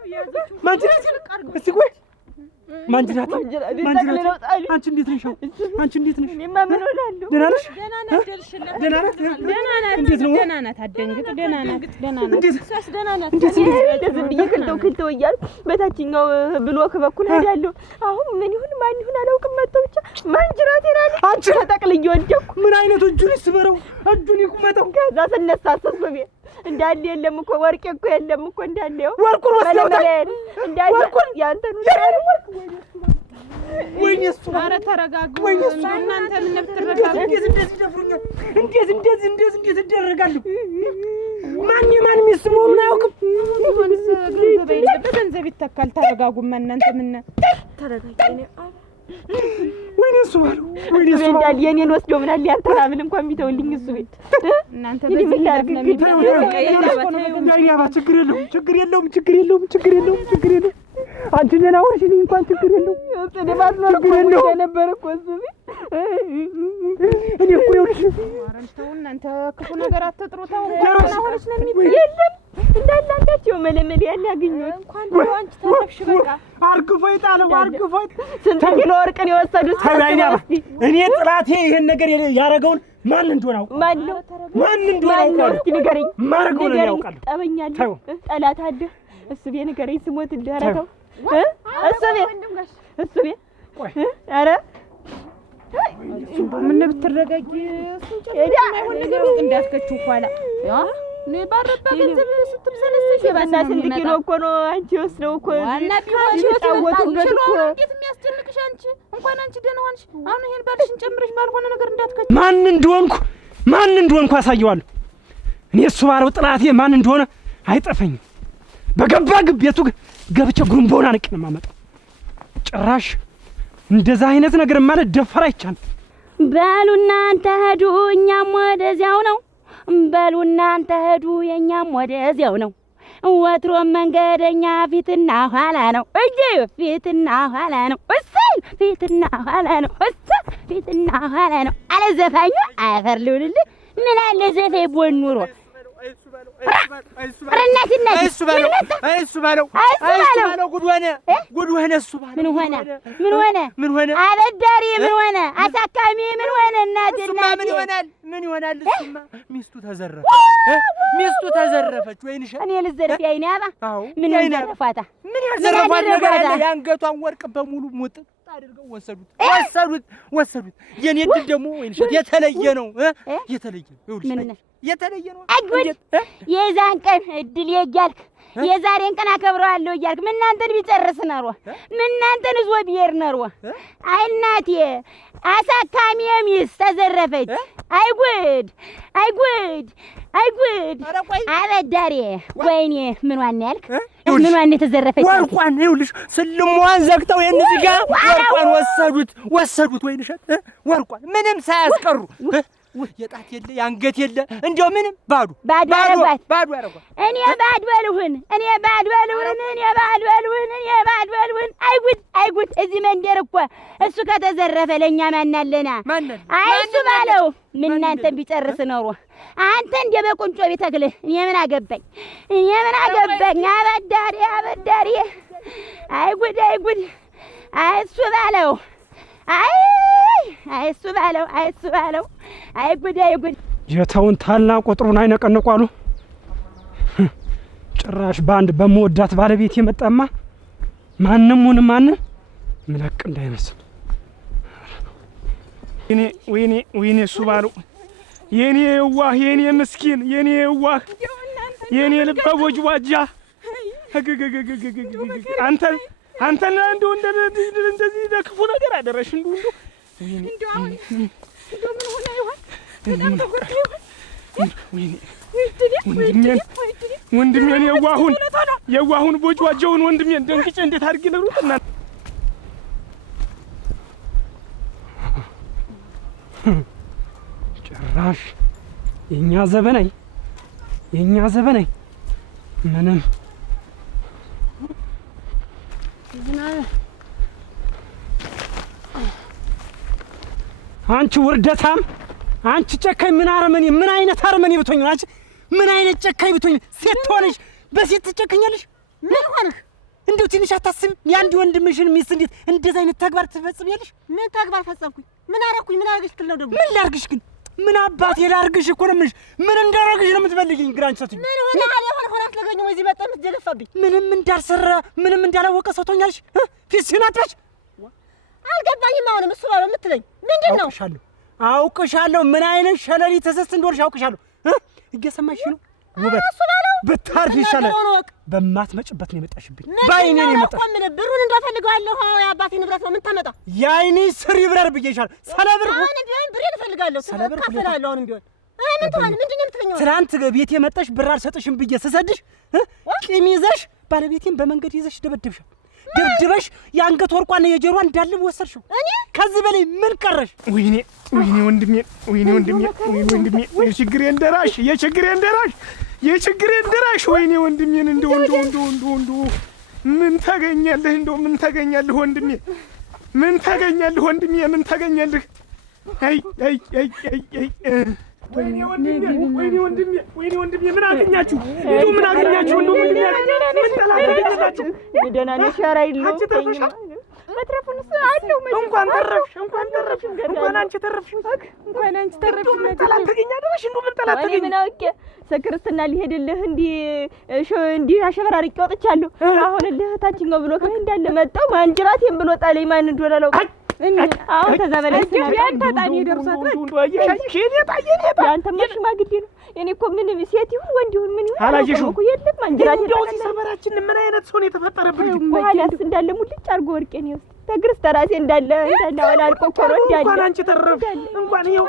እስቲ ቆይ ማንጅራት አንቺ እንዴት ነሽ? አንቺ እንዴት ነሽ? እኔማ ምን እሆናለሁ? ደህና ነሽ? ደህና ናት። ደህና ናት። እንዴት ነው? ደህና ናት። አትደንግጥ። ደህና ናት። ደህና ናት። እሷስ ደህና ናት። እንደዚህ ብዬ ክልተው እያልኩ በታችኛው ብሎክ በኩል ሄዳለሁ። አሁን ምን ይሁን ማን ይሁን አላውቅም። መጥተው ብቻ ማንጅራቴን አለ አንቺ ተጠቅልዬ ወደኩ። ምን አይነት እጁን ይስበረው፣ እጁን ይቁመጠው። ከዛ ስነሳ አሰስበቤ እንዳለ የለም እኮ ወርቄ እኮ የለም እኮ እንዳለ ያው ወርቁን ወስደውታል። እንዳለ ወርቁን ያንተን ወርቅ ወይኔ እሱ ኧረ ተረጋጉ። ወይኔ እሱ እናንተ ምን ብትረጋጉ። እንደዚህ ደፍሩኛል። እንደዚህ እደረጋለሁ። ማን ሚስሞ ምን አያውቅም። በገንዘብ ይተካል። ተረጋጉ። እናንተ ምን ተረጋጊ። ወይኔ እሱ ባለው ወይኔ እሱ እንዳለ የኔን ወስዶ ምን አለ ያንተ ራምን እንኳን ቢተውልኝ እሱ ቤት እናንተ በዚህ ላርግ ነው የሚባለው። ችግር የለውም። አንቺ ደህና ወርሽልኝ እንኳን ችግር የለውም። ጽድባት ነው እኮ ነበር እኮ እሱ ቤት። እኔ እኮ ይኸውልሽ ተው እናንተ ክፉ ነገር አትጥሩ። ተው አሁንስ ነው የሚባለው። የለም እንዳለ አንዳቸው መለመል ያለ ያገኙት እንኳን ነው አንቺ ተረፍሽ። በቃ አርግፎ ይጣለው አርግፎ ስንት ኪሎ ወርቅን የወሰዱት እኔ ጥላቴ ይሄን ነገር ያረገውን ማን እንደሆነ አውቃለሁ። ማን እንደሆነ አውቃለሁ። እስኪ ንገረኝ። ማረገው ነው ያውቃለሁ። ጠበኛለህ፣ ጠላት አለ። እሱ ቤት ንገረኝ ስሞት እንዳረተው እሱ ቤት ኧረ ምን ብትረጋጊ አይሆን ነገር ውስጥ እንዳትከቹ ኋላ ነው ባረባ ገንዘብ ስትብሰለሰሽ ባና ስንት ኪሎ እኮ ነው አንቺ ወስደው እኮ ዋና ቢሆን ይወጣውበት እኮ እንዴት የሚያስጨንቅሽ አንቺ እንኳን አንቺ ደህና ሆንሽ አሁን ይሄን ባልሽን ጨምረሽ ባልሆነ ነገር እንዳትከቺ ማን እንደሆንኩ አሳየዋለሁ እኔ እሱ ባለው ጥላቴ ማን እንደሆነ አይጠፈኝም በገባ ግቤቱ ገብቼ ጉሩምቦና ነቅ ነው የማመጣው ጭራሽ እንደዛ አይነት ነገር ማለት ደፈር አይቻልም በሉና አንተ ሄዱ እኛም ወደዚያው ነው በሉና አንተ ሄዱ የኛም ወደዚያው ነው ወትሮ መንገደኛ ፊትና ኋላ ነው እጄ ፊትና ኋላ ነው እሰይ ፊትና ኋላ ነው እሰይ ፊትና ኋላ ነው አለ ዘፋኙ አፈር ልውልልህ ምን አለ ዘፌ ቦን ኑሮ እሱ ባለው ጉድ ሆነ እሱ ባለው ምን ሆነ አበዳሪ ምን ሆነ አሳካሚ ምን ሆነ እናትና ምን ይሆናል እሱማ ሚስቱ ተዘረፈች ወይንሽ እኔ ልዘረፍ ያይኔ አባ ምን ያዘረፋታ ምን ያዘረፋት ነገር አለ ያንገቷን ወርቅ በሙሉ ሙጥ አድርገው ወሰዱት የኔ ድል ደግሞ ወይንሽ የተለየ ነው የተለየ ነው አጉድ የዛን ቀን እድል ይያልክ የዛሬን ቀን አከብረዋለሁ ይያልክ ምን እናንተን ቢጨርስ ነሮ ምን እናንተን ዝወ ቢየር ነሮ አይ እናቴ አሳካሚ ሚስት ተዘረፈች አይጉድ አበዳሪ ወይኔ ምን ዋን ያልክ ምን ዋን የተዘረፈች ወርቋን ይኸውልሽ ስልሟን ዘግተው የነዚህ ጋር ወርቋን ወሰዱት ወይንሸት ወርቋን ምንም ሳያስቀሩ የጣት የለ ያንገት የለ እንደው ምንም ባዶ አረጋት እኔ ባድበልሁን አይጉድ እዚህ መንደር እኮ እሱ ከተዘረፈ ለኛ ማናለና አይሱ ባለው ምን እናንተን ቢጨርስ ኖሮ አንተ እንደ በቁንጮ ቢተክልህ እኔ ምን አገባኝ አበዳሪ አይጉድ አይሱ ባለው አይሱ ባለው አይጉድ ጀታውን ታላ ቁጥሩን አይነቀነቋሉ ጭራሽ ባንድ በመወዳት ባለቤት የመጣማ ማንም ማን ምለቅ እንዳይመስል ወይኔ እሱ ባለው የኔ የዋህ የኔ ምስኪን የኔ የዋህ የኔ ልበ ወጅዋጃ አንተ እንደው እንደዚህ ለክፉ ነገር አደረሽ እንደው ምን ሆነ ይሆን በጣም ተጎድቶ ይሆን ወንድሜን የዋሁን ቦጅዋጀውን ወንድሜን ደንግጬ እንዴት አድርጌ ነሩትና ጭራሽ የኛ ዘበናይ ምንም አንቺ ውርደታም አንቺ ጨካኝ ምን አይነት አረመኔ ብትሆኝ አንቺ ምን አይነት ጨካኝ ብትሆኝ ሴት ሆነሽ በሴት ትጨክኛለሽ ምን ሆነህ እንደው ትንሽ አታስብ ያንዲ ወንድምሽን ሚስት እንዴት እንደዛ አይነት ተግባር ትፈጽሚያለሽ ምን ተግባር ፈጸምኩኝ ምን አረኩኝ ምን አርግሽ ትል ነው ደግሞ ምን ላርግሽ ግን ምን አባቴ ላርግሽ እኮ ነው የምልሽ ምን እንዳረግሽ ነው የምትፈልጊኝ ግራንቺ ሰጥኝ ምን ሆነ ሆናት ለገኘው እዚህ በጣም ትጀለፋብኝ ምንም እንዳልሰራ ምንም እንዳላወቀ ሰው ትሆኛለሽ ፊትሽን አጥበሽ አልገባኝም አሁንም እሱ ባለው የምትለኝ ምንድነው አውቅሻለሁ ምን አይነት ሸለሪ ተሰስት እንደሆነሽ አውቅሻለሁ እየሰማሽ ነው ውበት በታርፍ ይሻላል በማትመጭበት ነው የመጣሽብኝ ባይኔ ነው የመጣሽ ምን ብሩን እንዳፈልጋለሁ ያባቴ ንብረት ነው ምን ታመጣ ያይኔ ስር ይብረር ብዬሻል ሰለብር አሁን ቢሆን ብሬን እፈልጋለሁ ከፈልላለሁ አሁን ቢሆን ምንድነው የምትለኝ ትናንት ቤቴ መጣሽ ብር አልሰጥሽም ብዬ ስሰድሽ ቂም ይዘሽ ባለቤቴን በመንገድ ይዘሽ ደብድበሽ የአንገት ወርቋና የጀሯን እንዳለ ወሰድሽው እኔ ከዚህ በላይ ምን ቀረሽ ወይኔ ወንድሜ የችግሬን ደራሽ ወይኔ ወንድሜን እንደው ምን ታገኛለህ ወንድሜ ምን ታገኛለህ አይ ወይኔ ወንድሜ ምን አገኛችሁ እንደው ምን ተላላችሁ ደህና ነሽ ኧረ አይደለም መትረፉንስ አለው እንኳን ተረፍሽ እንኳን አንቺ ተረፍሽ እንኳን አንቺ ተረፍሽ ምን ጠላት ተገኘ አደረሽ እንደው ምን ጠላት ተገኘ ምን አውቄ ሰክርስትና ሊሄድልህ እንዲ አሸበራርቄ ወጥቻለሁ አሁን ለህታችኛው ብሎ ከይ እንዳለ መጣው ማንጅራቴን ብሎ ጣለኝ ማን እንደሆነ አላውቅም አሁን ከዛ በላይ ያንተ ጣኔ ደርሷት ያንተ ሽማግሌ ነው እኔ እኮ ምን ሴት ይሁን ወንድ ይሁን ምን ይሁን አላየሽው እኮ የለም ማንጅራቴን እንደው ሰፈራችን ምን አይነት ሰው ነው የተፈጠረብኝ በኋላስ እንዳለ ሙልጭ አርጎ ወርቄን ይወስ ተግርስ ተራሴ እንዳለ ወላልቆ ኮሮ እንዳለ እንኳን አንቺ ተረፍ እንኳን ይሄው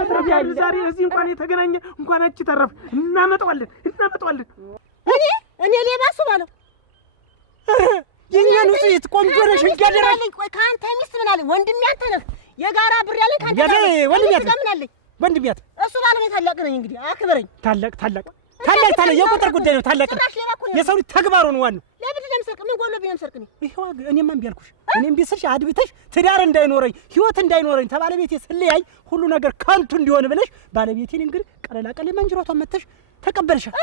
መትረፍ ያለ ዛሬ እዚህ እንኳን የተገናኘ እንኳን አንቺ ተረፍ እናመጣዋለን እኔ ሌባ እሱ ባለው የኛ ንጹህ ቆንጆ ነሽ እንጋደራለኝ ቆይ ካንተ ሚስት ምን አለኝ ወንድሜ አንተ ነህ የጋራ ብር ያለኝ ካንተ ወንድሜ እሱ ባለው ታላቅ ነኝ እንግዲህ አክብረኝ ታላቅ የቁጥር ጉዳይ ነው ታላቅ የሰው ልጅ ተግባሩ ነው ዋናው ለምን ለምሰርቅ ምን ጎሎብኝ ለምሰርቅ ነው ይሄው እኔማ እምቢ አልኩሽ እኔም ቢስልሽ አድብተሽ ትዳር እንዳይኖረኝ ህይወት እንዳይኖረኝ ተባለቤቴ ስለያይ ሁሉ ነገር ካንቱ እንዲሆን ብለሽ ባለቤቴን እንግዲህ ቀለላቀለ ማንጅራቷን መተሽ ተቀበልሻል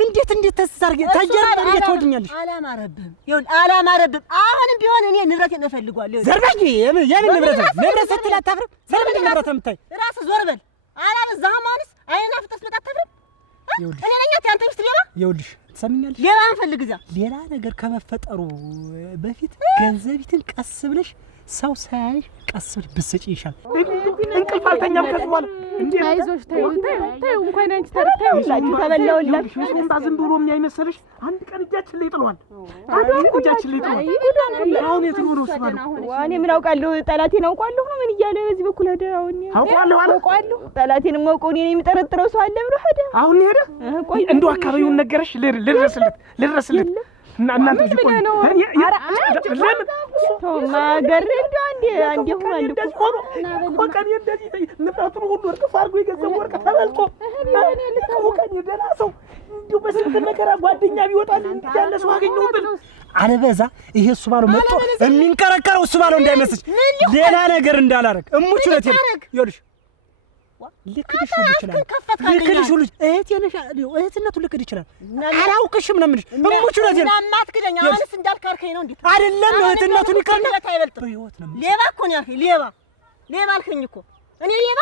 እንዴት ተሳርገ ታጀርባ እንዴት ወድኛለሽ አላማረብም አሁንም ቢሆን እኔ ንብረቴን እፈልጋለሁ ዘርበኝ የምን ንብረት ስትል አታፍርም ዘርበኝ ንብረት የምታይ ራስ ዞር በል አላበዛህም አሁንስ አይና ፍጥስ መጣተፍርም እኔ ነኝ አንተ ሚስት ሌባ ይኸውልሽ ትሰምኛለሽ ሌባ አንፈልግ እዛ ሌላ ነገር ከመፈጠሩ በፊት ገንዘቢትን ቀስ ብለሽ ሰው ሳያይሽ ቀስ ብለሽ ብትሰጪ ይሻል እንቅልፍ አልተኛም ከዚህ በኋላ እንዴ አይዞሽ ተይው እንኳን አንቺ ተረፍታችሁ ተበላውላችሁ እሱም ባዝም ብሎ የሚያይመሰልሽ አንድ ቀን እጃችን ላይ ጥሏል እጃችን ላይ ጥሏል አሁን የትኖር ወስባል እኔ ምን አውቃለሁ ጠላቴን አውቃለሁ ነው ምን እያለ በዚህ በኩል ሄደ አሁን አውቃለሁ ጠላቴን ማውቀው እኔ የምጠረጥረው ሰው አለ ብሎ ሄደ አሁን ሄደ እንደው አካባቢውን ነገረሽ ልድረስለት እናንተ እዚህ ቆይ ለምን ማገር አንዴ ሆኗል እኮ ቀን እንደዚህ ንብረቱን ሁሉ እርግፍ አድርጎ የገንዘብ ወርቅ ተበልቶ ቀን ደህና ሰው እንደው በስንት መከራ ጓደኛ ቢወጣል ያለ ሰው አገኘው ብል አለበዛ ይሄ እሱ ባለው መጥቶ የሚንከረከረው እሱ ባለው እንዳይመስልሽ ሌላ ነገር እንዳላረግ እሙች ነው ይኸውልሽ ልክድሽ ሁሉ ይችላል ልክድሽ ሁሉ እህትነቱ ልክድ ይችላል አላውቅሽም ነው የምልሽ እሙች ነው ማትክደኛ አሁንስ እንዳልካርከኝ ነው እንዴ አይደለም እህትነቱን ይቀርና በህይወት ነው ሌባ እኮ ነው ያልከኝ ሌባ አልከኝ እኮ እኔ ሌባ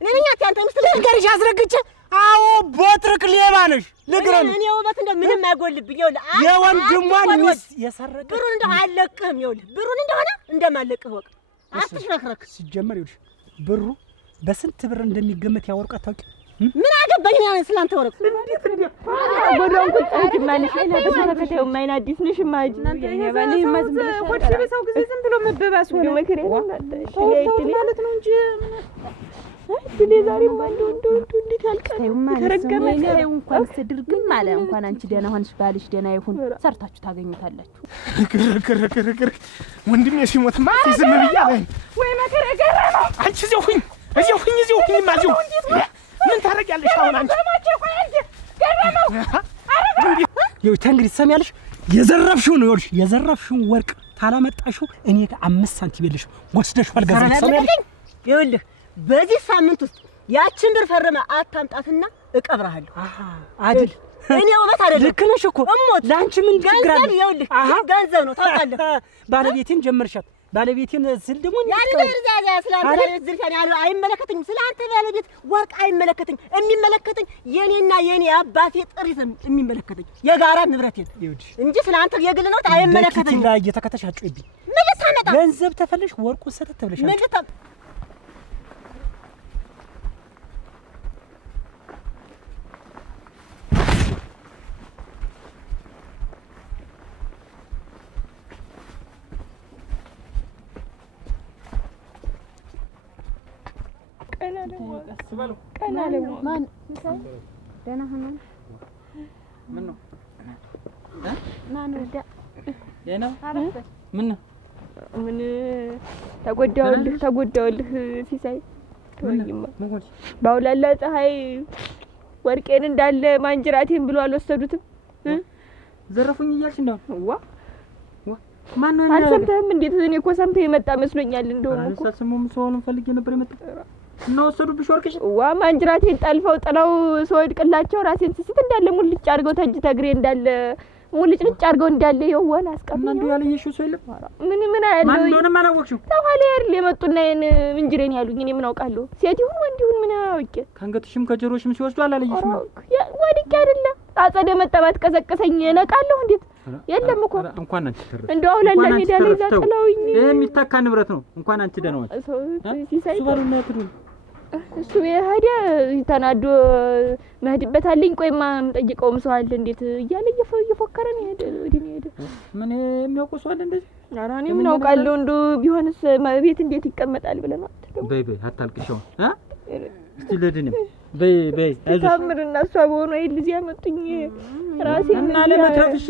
እኔ ነኝ አንተ ሚስት ልንገርሽ አስረግጬ አዎ ቦጥርቅ ሌባ ነሽ ልግረም እኔ ውበት እንደ ምንም አይጎልብኝ ይኸውልህ የወንድሟን ሚስት የሰረቀ ብሩን እንደው አለቅህም ይኸውልህ ብሩን እንደሆነ እንደማለቅህ ወቅ አትሽረክረክ ሲጀመር ይኸውልሽ ብሩ በስንት ብር እንደሚገመት ያወርቃት ታውቂ ምን አገባኝ ነው ስላንተ ወርቅ እንዴት ጎዶን ቁጣት ማንሽ ተከታዩ ማይና አዲስ ነሽ ማጂ ያባለ ማዝም ወጥ በሰው ጊዜ ዝም ብሎ መበባስ ሆነ መከረ ማለት ነው እንጂ ዛሬ ማንዶ እንዴት አልቀረም ተረገመ እንኳን ስድርግም አለ እንኳን አንቺ ደህና ሆንሽ ባልሽ ደህና ይሁን ሰርታችሁ ታገኙታላችሁ ክር ወንድሜ ሲሞት ማን ዝም ብያለሁ ወይ መከረ ገረመው አንቺ እዚያው ሁኝ ማዚው ምን ታረጋለሽ አሁን አንቺ ገረመው ይኸው ተንግሪ ሰሚያለሽ የዘረፍሽውን ይኸውልሽ የዘረፍሽውን ወርቅ ታላመጣሽው እኔ ጋር 5 ሳንቲም የለሽ ወስደሽ አልገዛም ሰሚያለሽ ይኸውልህ በዚህ ሳምንት ውስጥ ያችን ብር ፈርመህ አታምጣትና እቀብራለሁ አይደል እኔ ውበት አይደለም ልክ ነሽ እኮ ላንቺ ምን ችግር አለ ይኸውልህ ገንዘብ ነው ታውቃለህ ባለቤቴን ጀመርሻት ባለቤቴን ስል ደግሞ ያንተ እርዛዛ ስላንተ ዝርፊያ ያለው አይመለከተኝም ስላንተ ባለቤት ወርቅ አይመለከተኝ የሚመለከተኝ የኔና የኔ አባቴ ጥሪት የሚመለከተኝ የጋራ ንብረቴን እንጂ ስላንተ የግል ነው አይመለከተኝም ላይ እየተከተሻጩብኝ ምን ልታመጣ ገንዘብ ተፈልሽ ወርቁን ሰተት ተብለሻል ምን ልታ ቀና ለማ ማን ደህና ሆኖ ምን ነው ማን ወዳ የና ምን ተጎዳውልህ ሲሳይ ተወኝማ ባውላላ ፀሐይ ወርቄን እንዳለ ማንጅራቴን ብሎ አልወሰዱትም ዘረፉኝ እያልሽ ነው ማን ነው አልሰምተህም እንዴት እኔ እኮ ሰምተህ የመጣ መስሎኛል እንደውም እኮ አልሰማሁም ሰውንም ፈልጌ ነበር የመጣው እና ወሰዱብሽ ወርቅሽ ማንጅራቴን ጠልፈው ጥለው ስወድቅላቸው ራሴን ስስት እንዳለ ሙልጭ አድርገው ተጅ ተግሬ እንዳለ ሙልጭ ልጭ አድርገው እንዳለ የሆነ አስቀምጥ እና እንደው ያለየሽው ሰው የለም? ምን አያለው? ማን እንደሆነ አላወቅሽው? ተኋላ አይደል የመጡና እንጅሬን ያሉኝ እኔ ምን አውቃለሁ? ሴት ይሁን ወንድ ይሁን ምን አውቄ? ከአንገትሽም ከጀሮሽም ሲወስዱ አላለየሽም? ወድቄ አይደለም አጸደ መጠባት ቀሰቀሰኝ ነቃለሁ። እንዴት የለም እኮ እንኳን አንቺ ተረፈ እንደው አሁን ሜዳ ላይ ዛጥላውኝ ይሄ የሚተካ ንብረት ነው። እንኳን አንቺ ደህና ዋልሽ። እሱ ባሉና ያክዱ እሱ የሄደ ተናዶ መሄድበታለኝ። ቆይማ የምጠይቀውም ሰው አለ እንዴት እያለ እየፎከረ ነው ሄደ ወዲህ ነው ሄደ። ምን የሚያውቀው ሰው አለ እንደዚህ? ኧረ እኔ ምን አውቃለሁ? እንደው ቢሆንስ ቤት እንዴት ይቀመጣል ብለህ ነው? በይ አታልቅሽው እስቲ ለድንም በይ አይዞሽ። ታምርና እሷ በሆነ አይል እዚህ ያመጡኝ ራሴ እና ለመትረፍሽ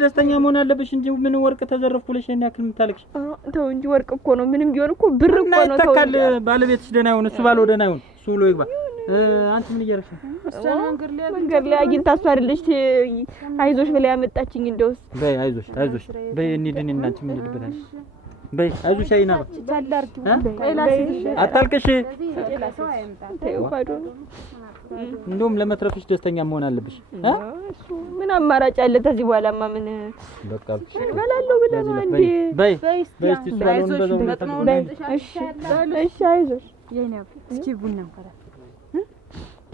ደስተኛ መሆን አለብሽ እንጂ ምን ወርቅ ተዘረፍኩ ብለሽ እኔ ያክል የምታለቅሽ? ተው እንጂ ወርቅ እኮ ነው። ምንም ቢሆን እኮ ብር እኮ ነው። ተው ተካል ባለቤትሽ ደህና ይሁን፣ እሱ ባለው ደህና ይሁን፣ እሱ ብሎ ይግባ። አንቺ ምን እያደረግሽ ነው? መንገድ ላይ አግኝታ እሷ አይደለች አይዞሽ ብላ ያመጣችኝ። እንደውስ በይ አይዞሽ በይ እንሂድ እና አንቺ ምን ልበላሽ? በይ አይዞሽ አይና አታልቅሽ። እንደውም ለመትረፍሽ ደስተኛ መሆን አለብሽ። ምን አማራጭ አለ? ከዚህ በኋላማ ምን በቃ እበላለሁ ብለህ ነው እንዴ? በይ እስቲ ስለሆነ እሺ አይዞሽ። እስኪ ቡና እንኳን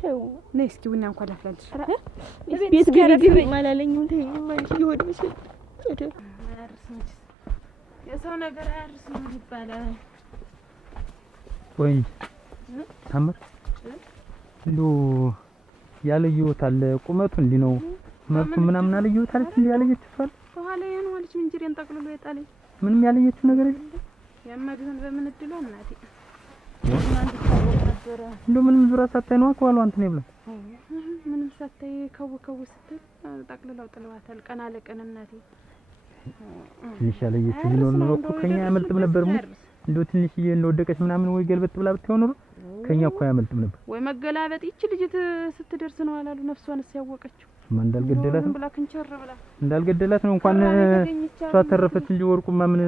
ተው ነይ እስኪ ቡና እንኳን ላፍላለሽ። ቤት ግቢ ማላለኝም ተይኝም አንቺ ይወድ ምስል የሰው ነገር አያርስም ይባላል። ወይ ታምር እንደው ያለየሁት አለ ቁመቱ እንዲህ ነው መልኩ ምናምን አለየሁት አለች እንዴ? ያለየችው ሰው በኋላ የሆነ ልጅ እንጅሬን ጠቅልሎ የጣለኝ ምንም ያለየችው ነገር የለም። ያማ ቢሆን በምን እድሏ እናቴ እንደው ምንም ዙራ ሳታይ ነው አቋሉ አንተ ነው ብለ ምንም ሳታይ ከው ስትል ጠቅልለው ጥለዋታል። ቀና ለቀን እናቴ ትንሽ ያለየችው ቢኖር ነው እኮ ከኛ ያመልጥም ነበር። እንደው ትንሽዬ እንደወደቀች ምናምን ወይ ገልበጥ ብላ ብትሆን ኖሮ ከኛ እኮ ያመልጥም ነበር። ወይ መገላበጥ ይች ልጅ ስትደርስ ነው አላሉ ነፍሷንስ ያወቀችው። ማን እንዳልገደላት ነው ብላ ክንቸር ብላ እንዳልገደላት ነው። እንኳን እሷ ተረፈች እንጂ ወርቁማ ምን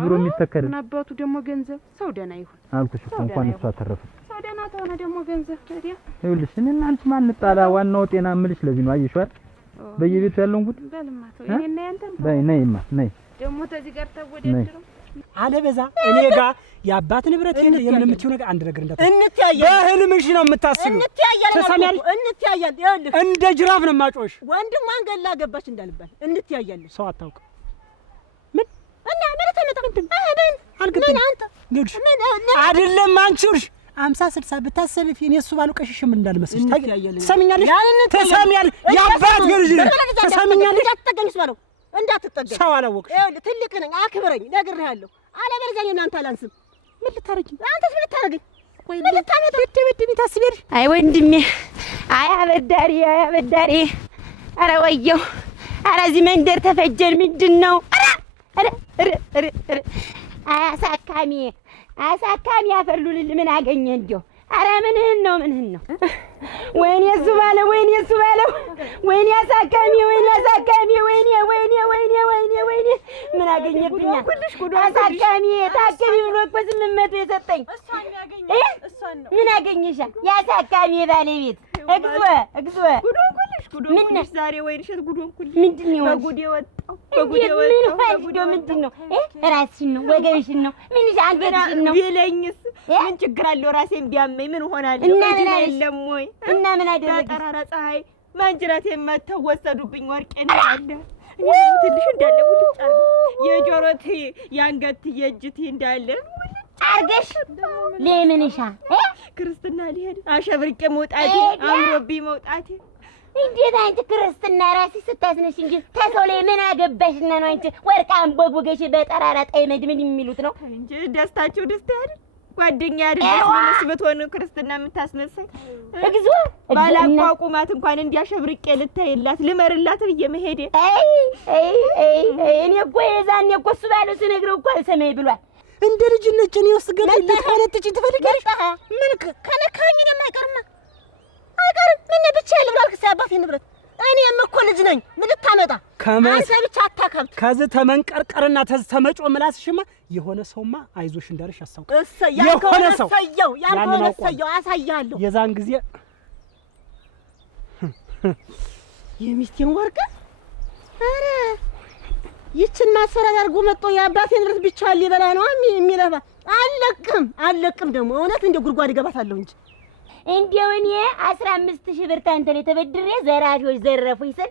ዙሮ የሚተከል አባቱ ደግሞ ገንዘብ ሰው ደህና ይሁን አልኩሽ እኮ እንኳን እሷ ተረፈች። ሰው ደህና ተሆነ ደግሞ ገንዘብ ታዲያ ይኸውልሽ እኔና አንቺ ማን ጣላ? ዋናው ጤና እምልሽ ለዚህ ነው። አየሽው አይደል በየቤቱ ያለውን ጉድ በልማቶ እኔና ያንተን በይ ነይማ ነይ ደግሞ ተዚህ ጋር ተወደድረው አለበዛ እኔ ጋር የአባት ንብረት የምትይው ነገር አንድ ነገር እንዳታ እንተያያለን። በህልምሽ ነው የምታስቢው። እንተያያለን። እንተያያለን። ይኸውልህ እንደ ጅራፍ ነው የማጮሽ። ወንድሟን ገላ ገባች እንዳልባል እንተያያለን። ሰው አታውቅም። ምን እና ማለት አመጣ ምን አልገባኝም። አንተ ልጅ አይደለም አንቺ ልጅ 50-60 ብታሰልፊ እኔ እሱ ባሉ ቀሽሽ ምን እንዳልመስልሽ ትሰሚኛለሽ? ትሰሚያለሽ? የአባት ልጅ ትሰሚኛለሽ? እንዳትጠገኝስ ባለው እንዳትጠገኝ ሰው አላወቅሽ። ይኸውልህ ትልቅ ነኝ አክብረኝ፣ ነግሬሃለሁ። አለበለዚያ እኔ እናንተ አላንስም። ምን ልታረጊኝ? አንተስ ምን ልታረገኝ? ቆይ ምን ልታመጣ ደብደብ ታስቢያለሽ? አይ ወንድሜ፣ አይ አበዳሪ፣ አይ አበዳሪ። ኧረ ወየው! ኧረ እዚህ መንደር ተፈጀን። ምንድን ነው? ኧረ አሳካሚ አሳካሚ ያፈሉልል ምን አገኘ እንዲያው? ኧረ ምንህን ነው? ወይኔ እሱ ባለው ወይኔ እሱ ባለው ወይኔ አሳካሚ ወይኔ አሳካሚ ወይኔ ምን አገኘብኛል? አሳካሚ ታከሚ ብሎ እኮ 800 የሰጠኝ ምን አገኘሻል? የአሳካሚ ባለቤት እግዚኦ ጉዶንኩልሽ ዛሬ ወይንሸት ጉዶንኩልሽ ምንድን ነው በጉዴ ወጣው ምንድን ነው? ራስሽን ነው ወገብሽን ነው ምን አንገትሽን ነው ቢለኝስ ምን ችግር አለው? ራሴን ቢያመኝ ምን ሆናለሁ? የለም ወይ እና ምን አደረግሽ? በጠራራ ፀሐይ ማንጅራት የመተው ወሰዱብኝ ወርቄን እንዳለ ትልሽ እንዳለ ሙልጭ የጆሮት የአንገት የእጅት እንዳለ አርገሽ ለምንሻ ክርስትና ሊሄድ አሸብርቄ መውጣቴ አምሮብኝ መውጣቴ እንዴት አንቺ ክርስትና ራስሽ ስታስነሽ እንጂ ተሰው ላይ ምን አገባሽና ነው አንቺ ወርቃን ቦጉገሽ በጠራራ ፀሐይ መድመድ የሚሉት ነው እንጂ ደስታቸው ደስታ አይደል? ጓደኛ አይደለሽ ምንስ ብትሆን ክርስትና የምታስነሳኝ? እግዚኦ ባላቋቁማት እንኳን እንዲያሸብርቄ ልታይላት ልመርላት ብዬ መሄዴ እኔ እኮ የዛኔ እኮ እሱ ባለው ስነግረው እኮ አልሰማኝ ብሏል። እንደ ልጅነት ጭኔ ውስጥ ገብተሽ ልታነጥጪ ትፈልጊያለሽ? ምን ከነካኝ ነው የማይቀርማ አይቀርም። ምን ብቻ ልብላል ከሳባቴ ንብረት እኔም እኮ ልጅ ነኝ። ምን ልታመጣ አንተ ብቻ አታካብት። ከዚህ ተመንቀርቀርና ተመጮ ምላስሽማ የሆነ ሰውማ አይዞሽ እንዳለሽ ያሳውቅ። የሆነ ሰው ያልሆነ ሰው አሳያለሁ። የዛን ጊዜ የሚስቴን ወርቅ ኧረ ይችን ማሰራት አድርጎ መጥቶ የአባቴን ንብረት ብቻ ሊበላ ነው የሚለፋ። አለቅም ደግሞ እውነት እንደ ጉድጓድ ይገባታለሁ እንጂ እንደው እኔ 15,000 ብር ታንተን የተበድሬ ዘራፊዎች ዘረፉኝ ስል